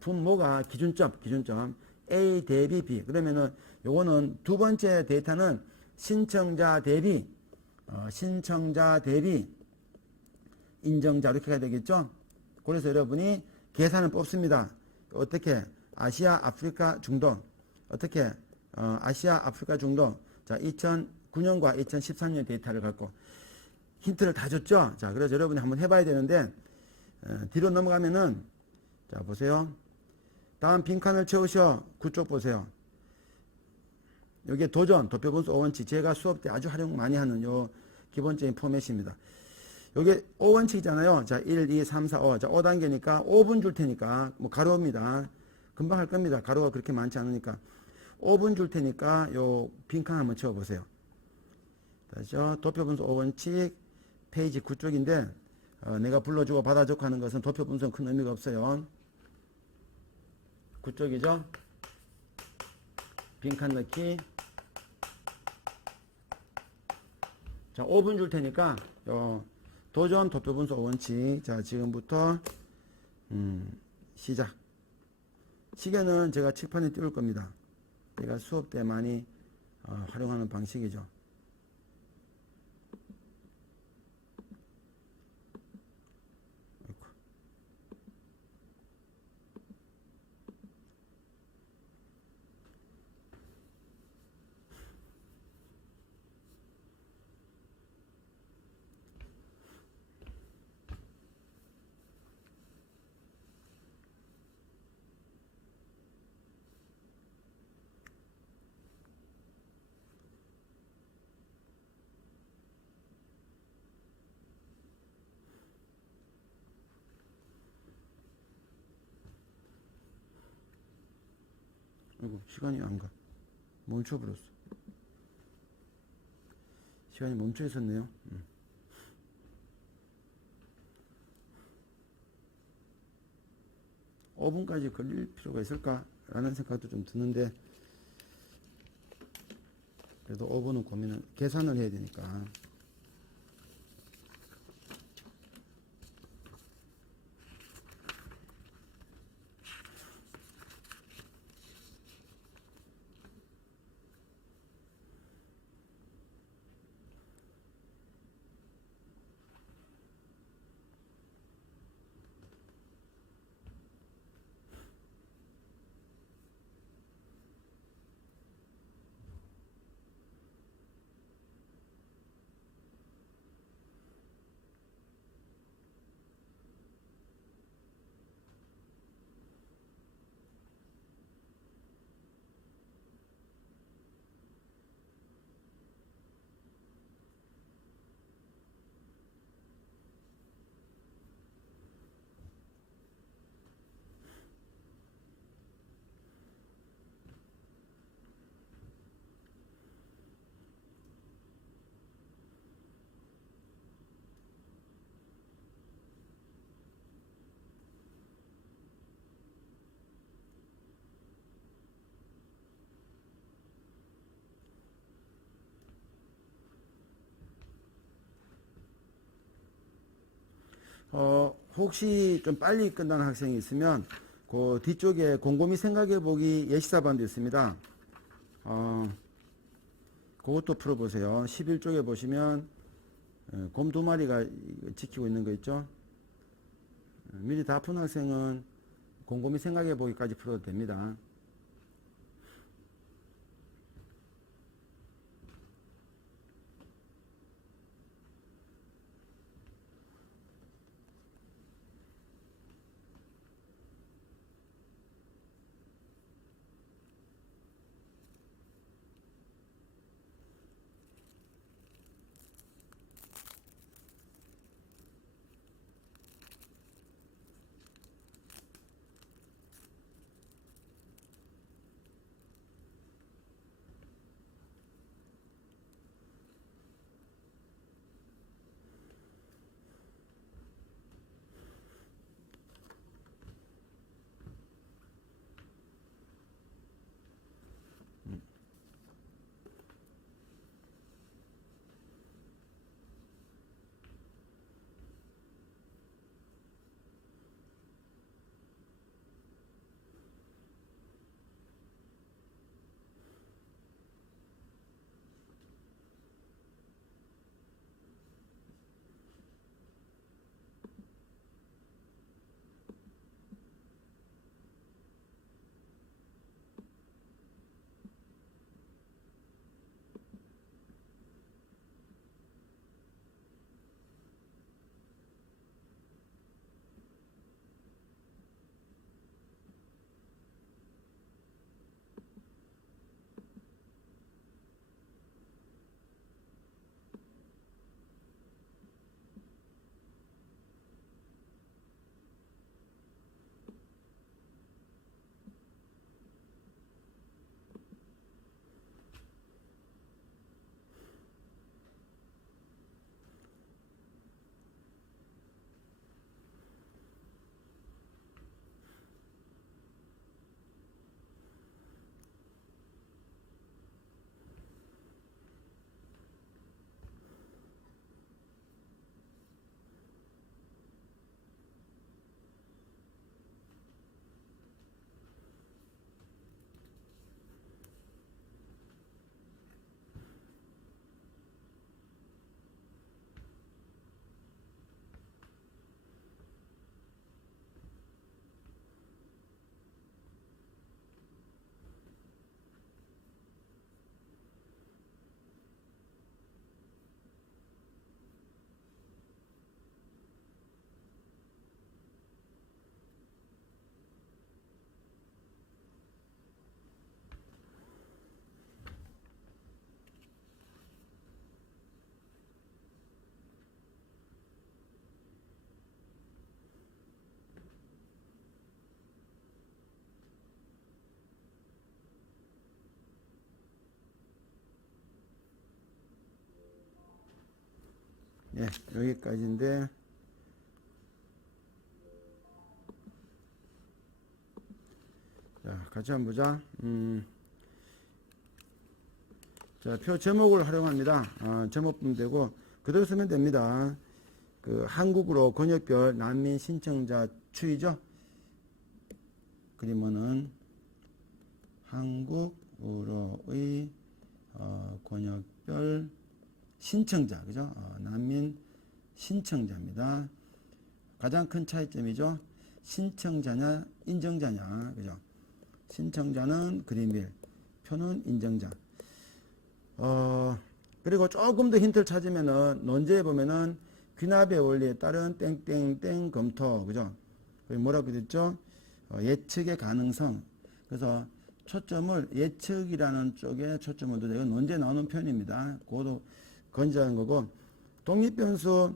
분모가 기준점. A 대비 B. 그러면은 요거는 두 번째 데이터는 신청자 대비 인정자 이렇게 가야 되겠죠? 그래서 여러분이 계산을 뽑습니다. 어떻게? 아시아, 아프리카, 중동. 어떻게? 아시아, 아프리카, 중동. 자, 2009년과 2013년 데이터를 갖고 힌트를 다 줬죠? 자, 그래서 여러분이 한번 해봐야 되는데, 뒤로 넘어가면은, 자, 보세요. 다음 빈칸을 채우셔. 9쪽 보세요. 여기에 도전, 도표분수 5원칙. 제가 수업 때 아주 활용 많이 하는 요 기본적인 포맷입니다. 여기 5원칙이잖아요. 자, 1, 2, 3, 4, 5. 자, 5단계니까 5분 줄 테니까, 뭐, 가로입니다. 금방 할 겁니다. 가로가 그렇게 많지 않으니까. 5분 줄 테니까, 요, 빈칸 한번 채워보세요. 다시요. 도표분수 5원칙, 페이지 9쪽인데, 내가 불러주고 받아주고 하는 것은 도표분수는 큰 의미가 없어요. 9쪽이죠? 빈칸 넣기. 자, 5분 줄 테니까, 요, 도전 도표분수 5원칙. 자, 지금부터 시작. 시계는 제가 칠판에 띄울 겁니다. 제가 수업 때 많이 활용하는 방식이죠. 아이고, 시간이 안 가. 멈춰버렸어. 시간이 멈춰 있었네요. 5분까지 걸릴 필요가 있을까라는 생각도 좀 드는데, 그래도 5분은 고민을, 계산을 해야 되니까. 혹시 좀 빨리 끝나는 학생이 있으면 그 뒤쪽에 곰곰이 생각해보기 예시사반도 있습니다. 그것도 풀어보세요. 11쪽에 보시면 곰 2마리가 지키고 있는 거 있죠. 미리 다 푼 학생은 곰곰이 생각해 보기까지 풀어도 됩니다. 예, 여기까지인데, 자, 같이 한번 보자. 자, 표 제목을 활용합니다. 제목 보면 되고, 그대로 쓰면 됩니다. 그, 한국으로 권역별 난민 신청자 추이죠? 그러면은, 한국으로의, 권역별 신청자, 그죠? 난민 신청자입니다. 가장 큰 차이점이죠. 신청자냐, 인정자냐, 그죠? 신청자는 그린빌, 표는 인정자. 그리고 조금 더 힌트를 찾으면은, 논제에 보면은, 귀납의 원리에 따른 땡땡땡 검토, 그죠? 뭐라고 됐죠? 예측의 가능성. 그래서 초점을 예측이라는 쪽에 초점을 두자. 이건 논제에 나오는 표현입니다. 그것도 건지하는 거고, 독립변수,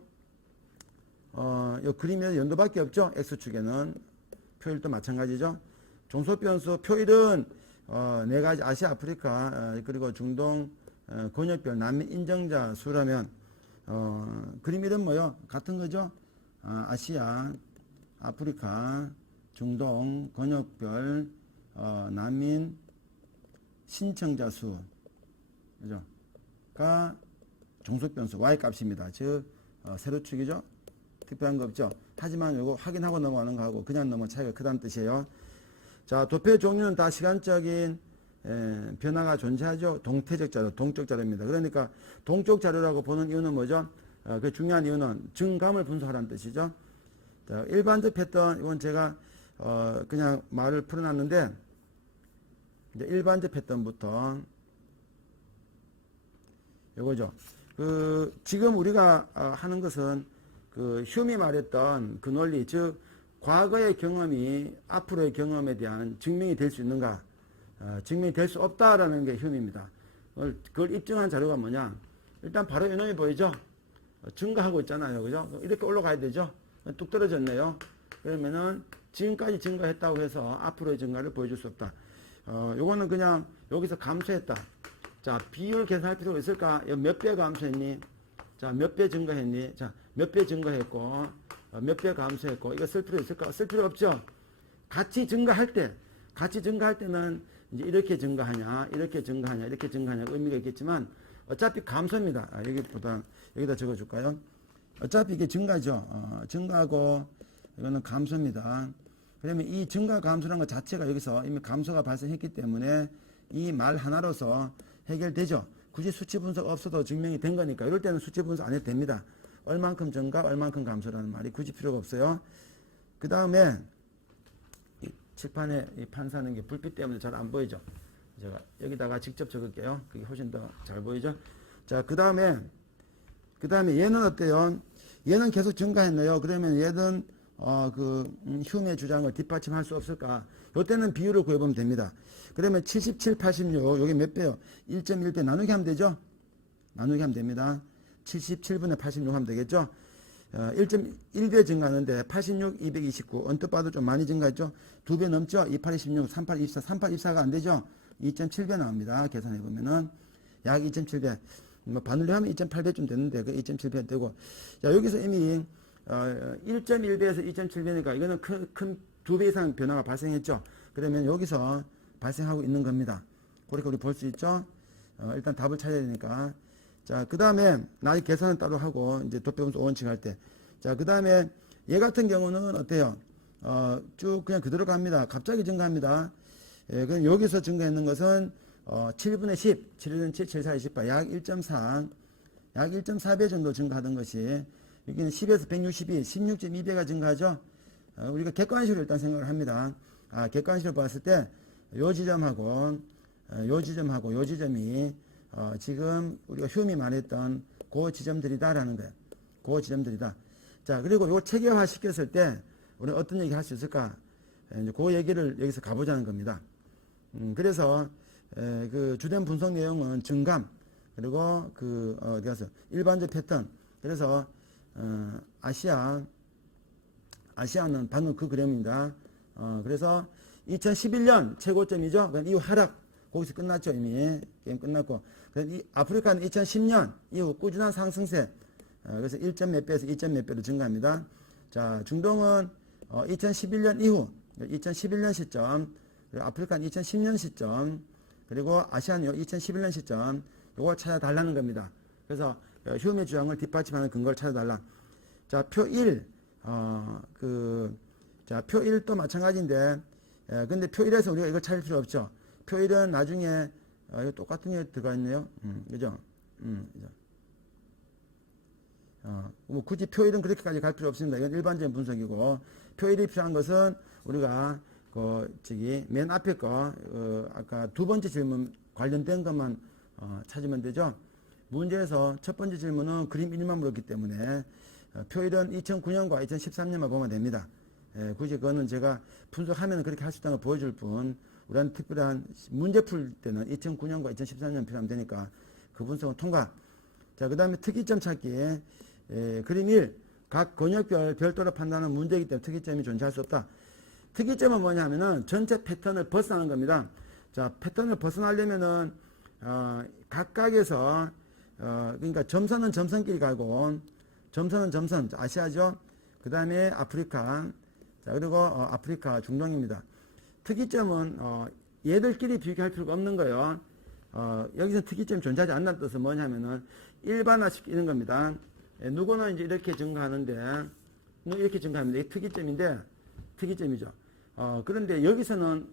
이 그림에 연도밖에 없죠. X축에는. 표일도 마찬가지죠. 종속변수, 표일은, 네 가지, 아시아, 아프리카, 그리고 중동, 권역별 난민 인정자 수라면, 그림 이름 뭐요? 같은 거죠? 아시아, 아프리카, 중동, 권역별, 난민 신청자 수. 그죠? 가 종속변수 y 값입니다. 즉 세로축이죠. 특별한 거 없죠. 하지만 이거 확인하고 넘어가는 거하고 그냥 넘어 차이가 크다는 뜻이에요. 자, 도표의 종류는 다 시간적인 변화가 존재하죠. 동태적 자료, 동적 자료입니다. 그러니까 동적 자료라고 보는 이유는 뭐죠? 그 중요한 이유는 증감을 분석하라는 뜻이죠. 자, 일반적 패턴, 이건 제가 그냥 말을 풀어놨는데, 이제 일반적 패턴부터 이거죠. 지금 우리가 하는 것은 휴미 말했던 그 논리, 즉 과거의 경험이 앞으로의 경험에 대한 증명이 될 수 있는가? 증명이 될 수 없다라는 게 휴미입니다. 그걸 입증한 자료가 뭐냐? 일단 바로 이놈이 보이죠? 증가하고 있잖아요. 그죠? 이렇게 올라가야 되죠? 뚝 떨어졌네요. 그러면은 지금까지 증가했다고 해서 앞으로의 증가를 보여줄 수 없다. 요거는 그냥 여기서 감소했다. 자, 비율 계산할 필요가 있을까? 몇 배 감소했니? 자, 몇 배 증가했니? 자, 몇 배 증가했고, 몇 배 감소했고, 이거 쓸 필요 있을까? 쓸 필요 없죠? 같이 증가할 때는 이제 이렇게 증가하냐, 이렇게 증가하냐, 이렇게 증가하냐, 의미가 있겠지만, 어차피 감소입니다. 여기다 적어줄까요? 어차피 이게 증가죠. 증가하고, 이거는 감소입니다. 그러면 이 증가 감소라는 것 자체가 여기서 이미 감소가 발생했기 때문에 이 말 하나로서 해결되죠. 굳이 수치 분석 없어도 증명이 된 거니까 이럴 때는 수치 분석 안 해도 됩니다. 얼만큼 증가, 얼만큼 감소라는 말이 굳이 필요가 없어요. 그 다음에 칠판에 판사하는 게 불빛 때문에 잘 안 보이죠. 제가 여기다가 직접 적을게요. 그게 훨씬 더 잘 보이죠. 자, 그 다음에 얘는 어때요? 얘는 계속 증가했네요. 그러면 얘는 휴미의 주장을 뒷받침할 수 없을까? 이때는 비율을 구해보면 됩니다. 그러면 77, 86, 여기 몇 배요? 1.1배 나누기 하면 되죠? 나누기 하면 됩니다. 77분의 86 하면 되겠죠? 1.1배 증가하는데 86, 229 언뜻 봐도 좀 많이 증가했죠? 2배 넘죠? 28, 26, 38, 24, 38, 24가 안 되죠? 2.7배 나옵니다. 계산해보면은 약 2.7배. 뭐 반올림 하면 2.8배쯤 되는데 그 2.7배 되고, 자, 여기서 이미 1.1배에서 2.7배니까 이거는 큰 2배 이상 변화가 발생했죠. 그러면 여기서 발생하고 있는 겁니다. 그렇게 우리 볼 수 있죠. 일단 답을 찾아야 되니까. 자, 그 다음에 나이 계산은 따로 하고 이제 도표분수 5원칙 할 때. 자, 그 다음에 얘 같은 경우는 어때요? 쭉 그냥 그대로 갑니다. 갑자기 증가합니다. 예, 그럼 여기서 증가했는 것은 7분의 10, 7분의 7, 7, 4, 28, 약 1.4, 약 1.4배 정도 증가하던 것이 여기는 10에서 162, 16.2배가 증가하죠. 우리가 객관식으로 일단 생각을 합니다. 객관식으로 봤을 때 요 지점하고 요 지점이 지금 우리가 휴미 말했던 그 지점들이다라는 거예요. 그 지점들이다. 자, 그리고 요 체계화 시켰을 때 우리 어떤 얘기 할 수 있을까? 이제 그 얘기를 여기서 가보자는 겁니다. 그래서 그 주된 분석 내용은 증감, 그리고 어디 가서 일반적 패턴. 그래서 아시아는 방금 그 그림입니다. 그래서 2011년 최고점이죠. 그럼 이후 하락, 거기서 끝났죠. 이미 게임 끝났고. 이 아프리카는 2010년 이후 꾸준한 상승세. 그래서 1점 몇 배에서 2점 몇 배로 증가합니다. 자, 중동은 2011년 이후, 2011년 시점, 그리고 아프리카는 2010년 시점, 그리고 아시아는 2011년 시점, 요걸 찾아달라는 겁니다. 그래서 휴미 주장을 뒷받침하는 근거를 찾아달라. 자, 표 1, 자, 표 1도 마찬가지인데, 근데 표 1에서 우리가 이걸 찾을 필요 없죠. 표 1은 나중에, 이거 똑같은 게 들어가 있네요. 그죠? 그죠? 뭐 굳이 표 1은 그렇게까지 갈 필요 없습니다. 이건 일반적인 분석이고, 표 1이 필요한 것은 우리가, 맨 앞에 거, 아까 두 번째 질문 관련된 것만, 찾으면 되죠. 문제에서 첫 번째 질문은 그림 1만 물었기 때문에, 표 1은 2009년과 2013년만 보면 됩니다. 굳이 그거는 제가 분석하면 그렇게 할 수 있다는 걸 보여줄 뿐, 우리는 특별한 문제 풀 때는 2009년과 2013년 필요하면 되니까 그 분석은 통과. 자, 그 다음에 특이점 찾기. 그림 1. 각 권역별 별도로 판단하는 문제이기 때문에 특이점이 존재할 수 없다. 특이점은 뭐냐면은 전체 패턴을 벗어나는 겁니다. 자, 패턴을 벗어나려면은, 각각에서, 그러니까 점선은 점선끼리 가고, 점선은 점선, 아시아죠? 그 다음에 아프리카. 자, 그리고 아프리카 중동입니다. 특이점은 얘들끼리 비교할 필요가 없는 거예요. 여기서 특이점이 존재하지 않는 뜻은 뭐냐면은 일반화시키는 겁니다. 누구는 이제 이렇게 증가하는데, 이렇게 증가합니다. 이게 특이점인데, 특이점이죠. 그런데 여기서는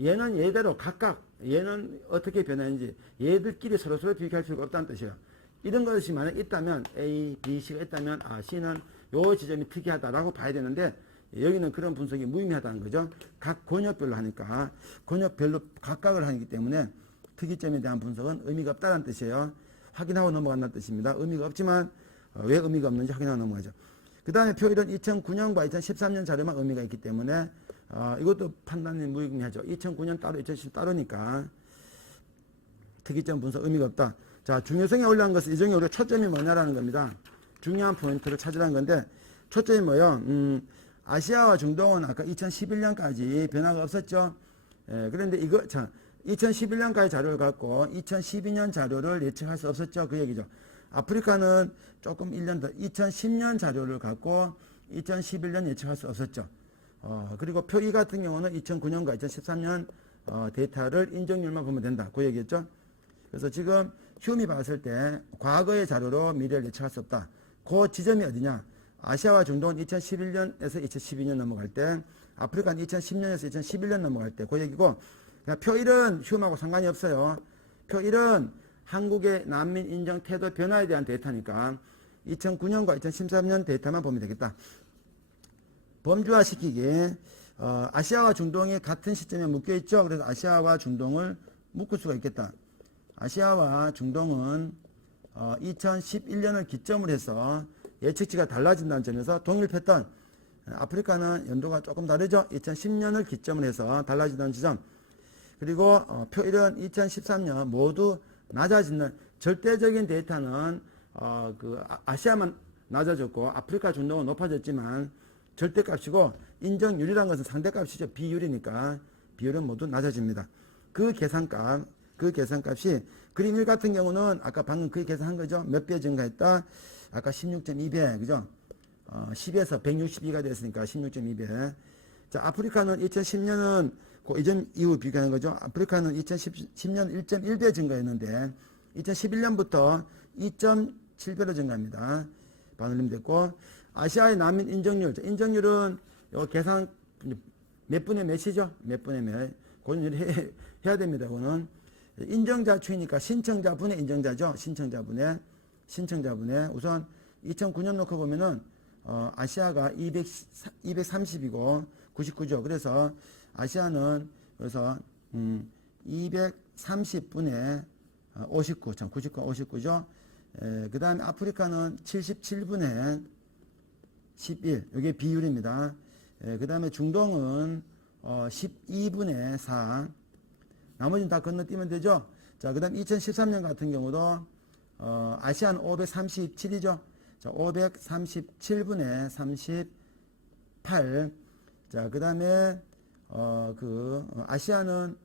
얘는 얘대로 각각 얘는 어떻게 변하는지 얘들끼리 서로서로 비교할 필요가 없다는 뜻이에요. 이런 것이 만약 있다면 A, B, C가 있다면 C는 요 지점이 특이하다라고 봐야 되는데 여기는 그런 분석이 무의미하다는 거죠. 각 권역별로 하니까 권역별로 각각을 하기 때문에 특이점에 대한 분석은 의미가 없다는 뜻이에요. 확인하고 넘어간다는 뜻입니다. 의미가 없지만 왜 의미가 없는지 확인하고 넘어가죠. 그 다음에 표 1은 2009년과 2013년 자료만 의미가 있기 때문에 이것도 판단이 무의미하죠. 2009년 따로 2010 따로니까 특이점 분석 의미가 없다. 자, 중요성에 올라간 것은 이 중에 우리가 초점이 뭐냐라는 겁니다. 중요한 포인트를 찾으라는 건데 초점이 뭐예요? 아시아와 중동은 아까 2011년까지 변화가 없었죠. 그런데 이거, 자, 2011년까지 자료를 갖고 2012년 자료를 예측할 수 없었죠. 그 얘기죠. 아프리카는 조금 1년 더 2010년 자료를 갖고 2011년 예측할 수 없었죠. 그리고 표 2 같은 경우는 2009년과 2013년 데이터를 인정률만 보면 된다. 그 얘기였죠. 그래서 지금 휴미 봤을 때 과거의 자료로 미래를 예측할 수 없다. 그 지점이 어디냐? 아시아와 중동은 2011년에서 2012년 넘어갈 때, 아프리카는 2010년에서 2011년 넘어갈 때, 그 얘기고, 표 1은 휴미하고 상관이 없어요. 표 1은 한국의 난민 인정 태도 변화에 대한 데이터니까 2009년과 2013년 데이터만 보면 되겠다. 범주화시키기, 아시아와 중동이 같은 시점에 묶여 있죠. 그래서 아시아와 중동을 묶을 수가 있겠다. 아시아와 중동은 2011년을 기점으로 해서 예측치가 달라진다는 점에서 동일 패턴. 아프리카는 연도가 조금 다르죠. 2010년을 기점으로 해서 달라진다는 지점. 그리고 표 1은 2013년 모두 낮아지는 절대적인 데이터는 아시아만 낮아졌고 아프리카 중동은 높아졌지만 절대값이고 인정률이라는 것은 상대값이죠. 비율이니까 비율은 모두 낮아집니다. 그 계산값이 그림 1 같은 경우는 아까 방금 그 계산한 거죠. 몇 배 증가했다. 아까 16.2배 그죠. 10에서 162가 됐으니까 16.2배. 자, 아프리카는 2010년은 그 이전 이후 비교하는 거죠. 아프리카는 2010년 1.1배 증가했는데 2011년부터 2.7배로 증가합니다. 반올림 됐고 아시아의 난민 인정률. 인정률은 요 계산 몇 분의 몇이죠? 몇 분의 몇. 그건 해야 됩니다. 그거는 인정자 추이니까 신청자분의 인정자죠. 신청자분의 우선 2009년 놓고 보면은 아시아가 230이고 99죠. 그래서 아시아는 그래서 230분의 59, 99죠. 그 다음에 아프리카는 77분의 11, 이게 비율입니다. 그 다음에 중동은 12분의 4, 나머지는 다 건너뛰면 되죠. 자, 그 다음 2013년 같은 경우도 아시아는 537이죠. 자, 537분의 38. 자, 그 다음에 아시아는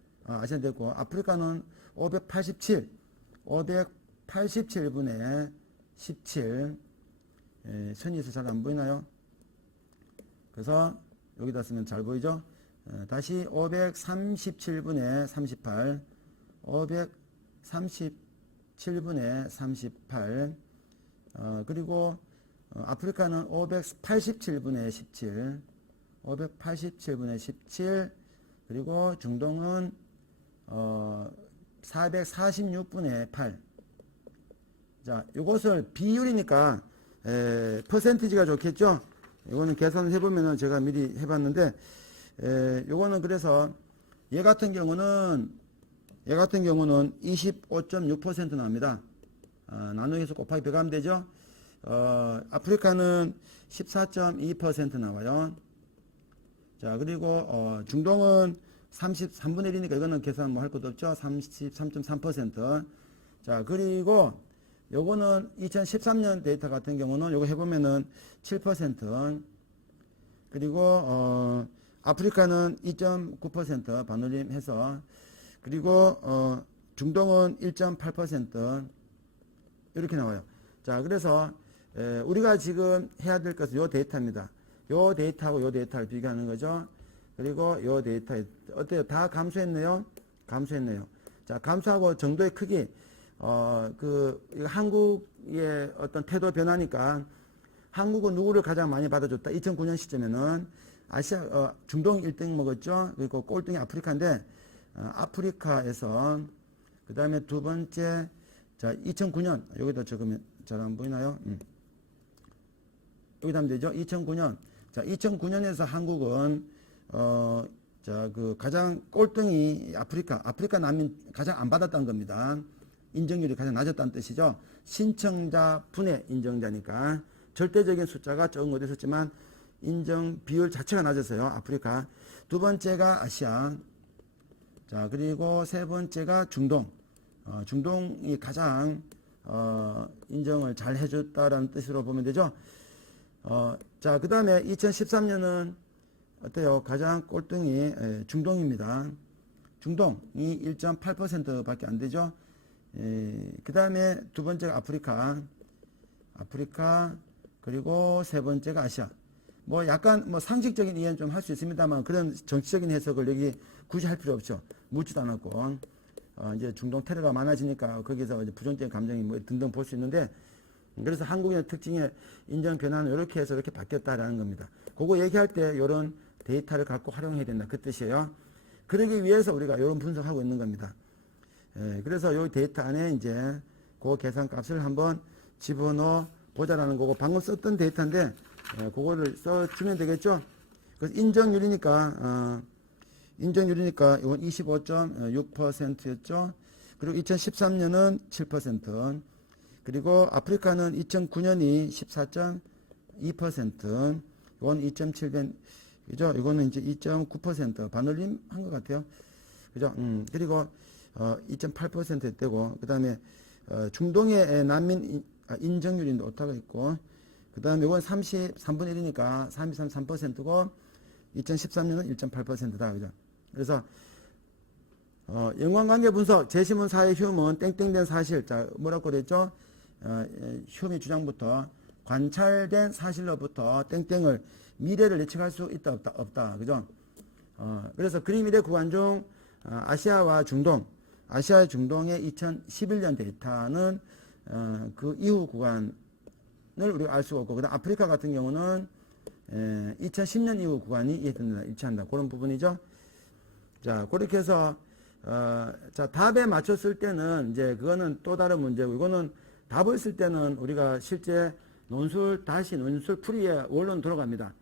됐고 아프리카는 587분의 17. 선이에서 잘 안 보이나요? 그래서 여기다 쓰면 잘 보이죠? 다시 537분의 38, 537분의 38, 그리고 아프리카는 587분의 17, 587분의 17, 그리고 중동은 446분의 8. 자, 이것을 비율이니까 퍼센티지가 좋겠죠? 이거는 계산을 해보면은 제가 미리 해봤는데 요거는 그래서 얘 같은 경우는 25.6% 나옵니다. 나누기해서 곱하기 100 하면 되죠. 아프리카는 14.2% 나와요. 자, 그리고 중동은 33분의 1이니까 이거는 계산 뭐 할 것도 없죠. 33.3%. 자, 그리고 요거는 2013년 데이터 같은 경우는 요거 해보면은 7%. 그리고 아프리카는 2.9% 반올림 해서, 그리고 중동은 1.8% 이렇게 나와요. 자, 그래서 우리가 지금 해야 될 것은 요 데이터입니다. 요 데이터하고 요 데이터를 비교하는 거죠. 그리고 요 데이터 어때요? 다 감소했네요. 감소했네요. 자, 감소하고 정도의 크기, 한국의 어떤 태도 변화니까 한국은 누구를 가장 많이 받아줬다? 2009년 시점에는 중동이 1등 먹었죠. 그리고 꼴등이 아프리카인데 아프리카에서 그 다음에 두 번째 자 2009년 여기다 적으면 잘 안 보이나요? 여기다 하면 되죠. 2009년 자 2009년에서 한국은 자 그 가장 꼴등이 아프리카 난민 가장 안 받았다는 겁니다. 인정률이 가장 낮았다는 뜻이죠. 신청자 분의 인정자니까 절대적인 숫자가 적은 것도 있었지만 인정 비율 자체가 낮았어요. 아프리카. 두 번째가 아시아. 자, 그리고 세 번째가 중동. 중동이 가장 인정을 잘 해줬다라는 뜻으로 보면 되죠. 자, 그 다음에 2013년은 어때요? 가장 꼴등이 중동입니다. 중동이 1.8%밖에 안 되죠. 그 다음에 두 번째가 아프리카, 그리고 세 번째가 아시아. 뭐 약간 뭐 상식적인 이해는 좀 할 수 있습니다만 그런 정치적인 해석을 여기 굳이 할 필요 없죠. 묻지도 않았고 이제 중동 테러가 많아지니까 거기서 이제 부정적인 감정이 뭐 등등 볼 수 있는데 그래서 한국의 특징의 인정 변화는 이렇게 해서 이렇게 바뀌었다라는 겁니다. 그거 얘기할 때 이런 데이터를 갖고 활용해야 된다 그 뜻이에요. 그러기 위해서 우리가 이런 분석하고 있는 겁니다. 그래서 이 데이터 안에 이제 그 계산값을 한번 집어넣어 보자라는 거고 방금 썼던 데이터인데 그거를 써주면 되겠죠. 그래서 인정률이니까 이건 25.6%였죠. 그리고 2013년은 7%. 그리고 아프리카는 2009년이 14.2%. 이건 2.7된 그죠? 이거는 이제 2.9% 반올림 한 것 같아요. 그죠? 그리고 2.8%대고 그다음에 중동의 난민 인정률이 오타가 있고 그다음에 이건 33분의 1이니까 33%고 2013년은 1.8%다. 그죠? 그래서 연관관계 분석 제시문 사회 휴문 땡땡된 사실 자 뭐라고 그랬죠? 휴미 주장부터 관찰된 사실로부터 땡땡을 미래를 예측할 수 있다 없다 그죠? 그래서 그림 미래 구간 중 아시아와 중동 아시아의 중동의 2011년 데이터는 그 이후 구간을 우리가 알 수가 없고 그다음 아프리카 같은 경우는 2010년 이후 구간이 이해된다 일치한다 그런 부분이죠. 자 그렇게 해서 자 답에 맞췄을 때는 이제 그거는 또 다른 문제고 이거는 답을 쓸 때는 우리가 실제 논술 풀이에 원론 들어갑니다.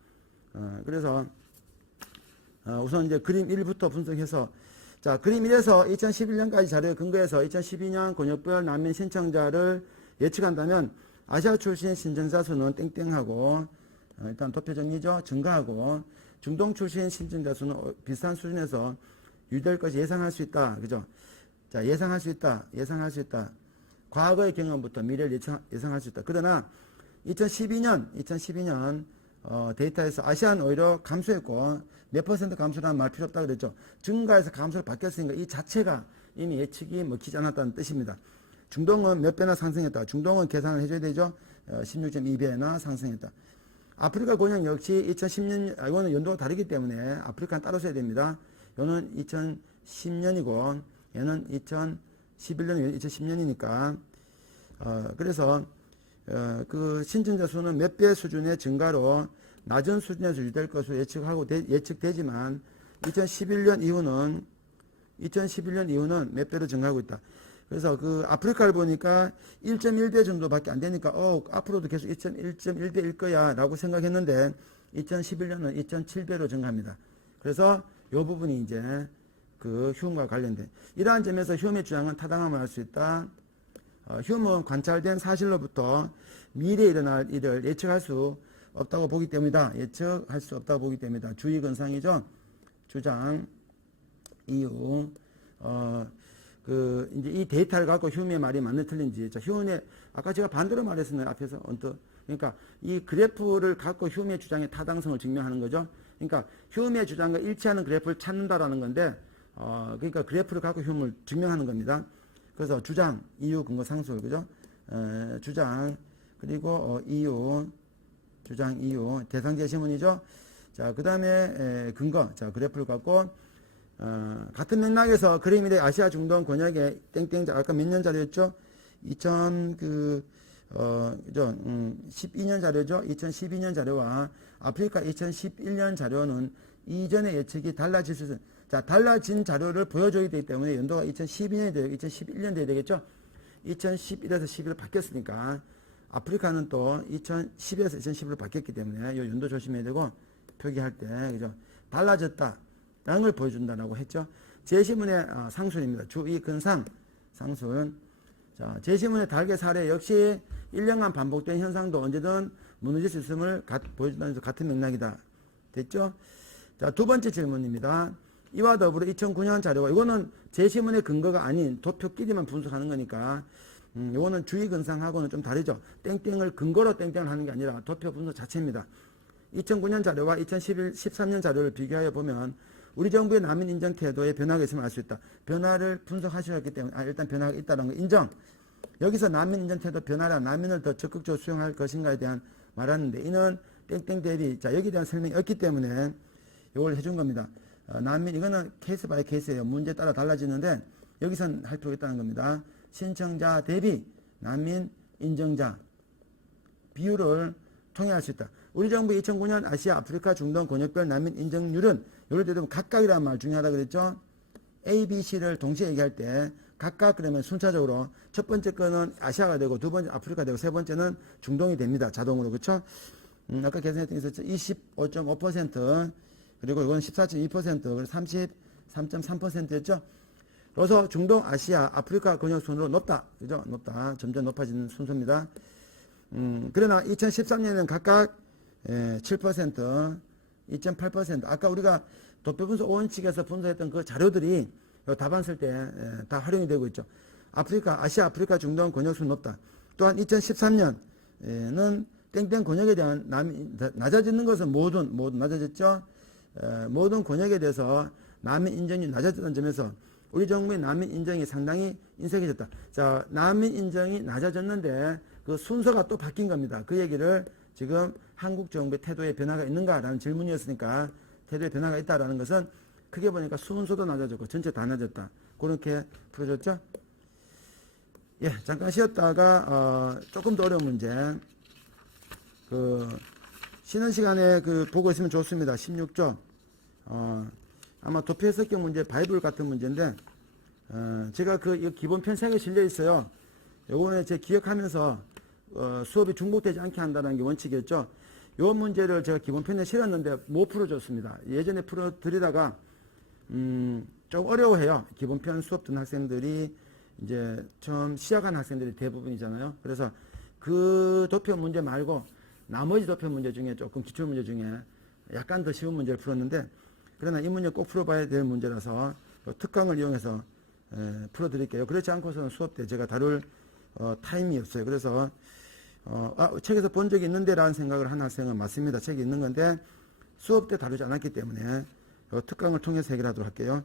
그래서 우선 이제 그림 1부터 분석해서 자 그림 1에서 2011년까지 자료에 근거해서 2012년 권역별 난민 신청자를 예측한다면 아시아 출신 신청자 수는 땡땡하고 일단 도표 정리죠. 증가하고 중동 출신 신청자 수는 비슷한 수준에서 유지될 것이 예상할 수 있다. 그죠? 자 예상할 수 있다. 과거의 경험부터 미래를 예상할 수 있다. 그러나 2012년 데이터에서 아시아는 오히려 감소했고 몇 퍼센트 감소라는 말 필요 없다 그랬죠. 증가해서 감소로 바뀌었으니까 이 자체가 이미 예측이 먹히지 않았다는 뜻입니다. 중동은 몇 배나 상승했다. 중동은 계산을 해줘야 되죠. 16.2배나 상승했다. 아프리카 권역 역시 2010년 이거는 연도가 다르기 때문에 아프리카는 따로 써야 됩니다. 이거는 2010년이고 얘는 2011년 2010년이니까 그래서 그 신청자 수는 몇 배 수준의 증가로 낮은 수준에서 유지될 것으로 예측되지만 2011년 이후는 몇 배로 증가하고 있다. 그래서 그 아프리카를 보니까 1.1배 정도밖에 안 되니까 앞으로도 계속 1.1배일 거야 라고 생각했는데 2011년은 2.7배로 증가합니다. 그래서 이 부분이 이제 그 휴움과 관련된 이러한 점에서 휴움의 주장은 타당함을 알 수 있다. 휴움은 관찰된 사실로부터 미래에 일어날 일을 예측할 수 없다고 보기 때문이다. 주의 근상이죠. 주장, 이유, 이제 이 데이터를 갖고 휴움의 말이 맞는 틀린지. 자, 휴움의, 아까 제가 반대로 말했었나요? 앞에서 언뜻. 그러니까 이 그래프를 갖고 휴움의 주장의 타당성을 증명하는 거죠. 그러니까 휴움의 주장과 일치하는 그래프를 찾는다라는 건데, 그러니까 그래프를 갖고 휴움을 증명하는 겁니다. 그래서 주장, 이유, 근거, 상술, 그죠? 주장, 그리고 이유, 주장, 이유, 대상 제시문이죠. 자, 그 다음에 근거, 자, 그래프를 갖고 같은 맥락에서 그림 미래 아시아 중동 권역의 땡땡, 아까 몇 년 자료였죠? 12년 자료죠. 2012년 자료와 아프리카 2011년 자료는 이전의 예측이 달라질 수 있어요. 자, 달라진 자료를 보여줘야 되기 때문에 연도가 2012년이 되고 2011년 돼야 되겠죠? 2011에서 11로 바뀌었으니까 아프리카는 또 2010에서 2011로 바뀌었기 때문에 이 연도 조심해야 되고 표기할 때 그죠? 달라졌다라는 걸 보여준다라고 했죠. 제시문의 상순입니다. 주의 근상 상순. 자, 제시문의 달개 사례 역시 1년간 반복된 현상도 언제든 무너질 수 있음을 보여준다는 데서 같은 맥락이다. 됐죠? 자, 두 번째 질문입니다. 이와 더불어 2009년 자료가 이거는 제시문의 근거가 아닌 도표끼리만 분석하는 거니까 이거는 주의 근상하고는 좀 다르죠. 땡땡을 근거로 땡땡을 하는 게 아니라 도표 분석 자체입니다. 2009년 자료와 2013년 자료를 비교하여 보면 우리 정부의 난민 인정 태도에 변화가 있으면 알 수 있다. 변화를 분석하셨기 때문에 일단 변화가 있다는 거 인정. 여기서 난민 인정 태도 변화라 난민을 더 적극적으로 수용할 것인가에 대한 말하는데 이는 땡땡 대비 자 여기에 대한 설명이 없기 때문에 이걸 해준 겁니다. 난민 이거는 케이스 바이 케이스예요. 문제에 따라 달라지는데 여기선 할 필요가 있다는 겁니다. 신청자 대비 난민 인정자 비율을 통해할 수 있다. 우리 정부 2009년 아시아, 아프리카, 중동, 권역별 난민 인정률은 예를 들면 각각이라는 말 중요하다 그랬죠. A, B, C를 동시에 얘기할 때 각각 그러면 순차적으로 첫 번째 거는 아시아가 되고 두 번째 아프리카 되고 세 번째는 중동이 됩니다. 자동으로 그렇죠. 아까 계산했던 게 있었죠. 25.5% 그리고 이건 14.2% 그리고 33.3%였죠. 그래서 중동, 아시아, 아프리카 권역 순으로 높다. 그죠? 높다. 점점 높아지는 순서입니다. 그러나 2013년에는 각각 7%, 2.8%. 아까 우리가 도표분석 오원칙에서 분석했던 그 자료들이 답안 쓸 때 다 활용이 되고 있죠. 아프리카, 아시아, 아프리카, 중동 권역수 높다. 또한 2013년에는 땡땡 권역에 대한 낮아지는 것은 모든 낮아졌죠. 모든 권역에 대해서 난민 인정이 낮아졌던 점에서 우리 정부의 난민 인정이 상당히 인색해졌다. 자, 난민 인정이 낮아졌는데 그 순서가 또 바뀐 겁니다. 그 얘기를 지금 한국 정부의 태도에 변화가 있는가라는 질문이었으니까 태도에 변화가 있다라는 것은 크게 보니까 순서도 낮아졌고 전체 다 낮았다. 그렇게 풀어줬죠. 예, 잠깐 쉬었다가 조금 더 어려운 문제. 쉬는 시간에 보고 있으면 좋습니다. 16조. 아마 도표 해석형 문제, 바이블 같은 문제인데 제가 이 기본 편성에 실려 있어요. 요거는 제 기억하면서 수업이 중복되지 않게 한다는 게 원칙이었죠. 요 문제를 제가 기본 편에 실었는데 못 풀어줬습니다. 예전에 풀어드리다가 좀 어려워해요. 기본 편 수업 듣는 학생들이 이제 처음 시작한 학생들이 대부분이잖아요. 그래서 그 도표 문제 말고 나머지 도표 문제 중에 조금 기출 문제 중에 약간 더 쉬운 문제를 풀었는데 그러나 이 문제 꼭 풀어봐야 될 문제라서 특강을 이용해서 풀어드릴게요. 그렇지 않고서는 수업 때 제가 다룰 타임이 없어요. 그래서 책에서 본 적이 있는데 라는 생각을 한 학생은 맞습니다. 책이 있는 건데 수업 때 다루지 않았기 때문에 특강을 통해서 해결하도록 할게요.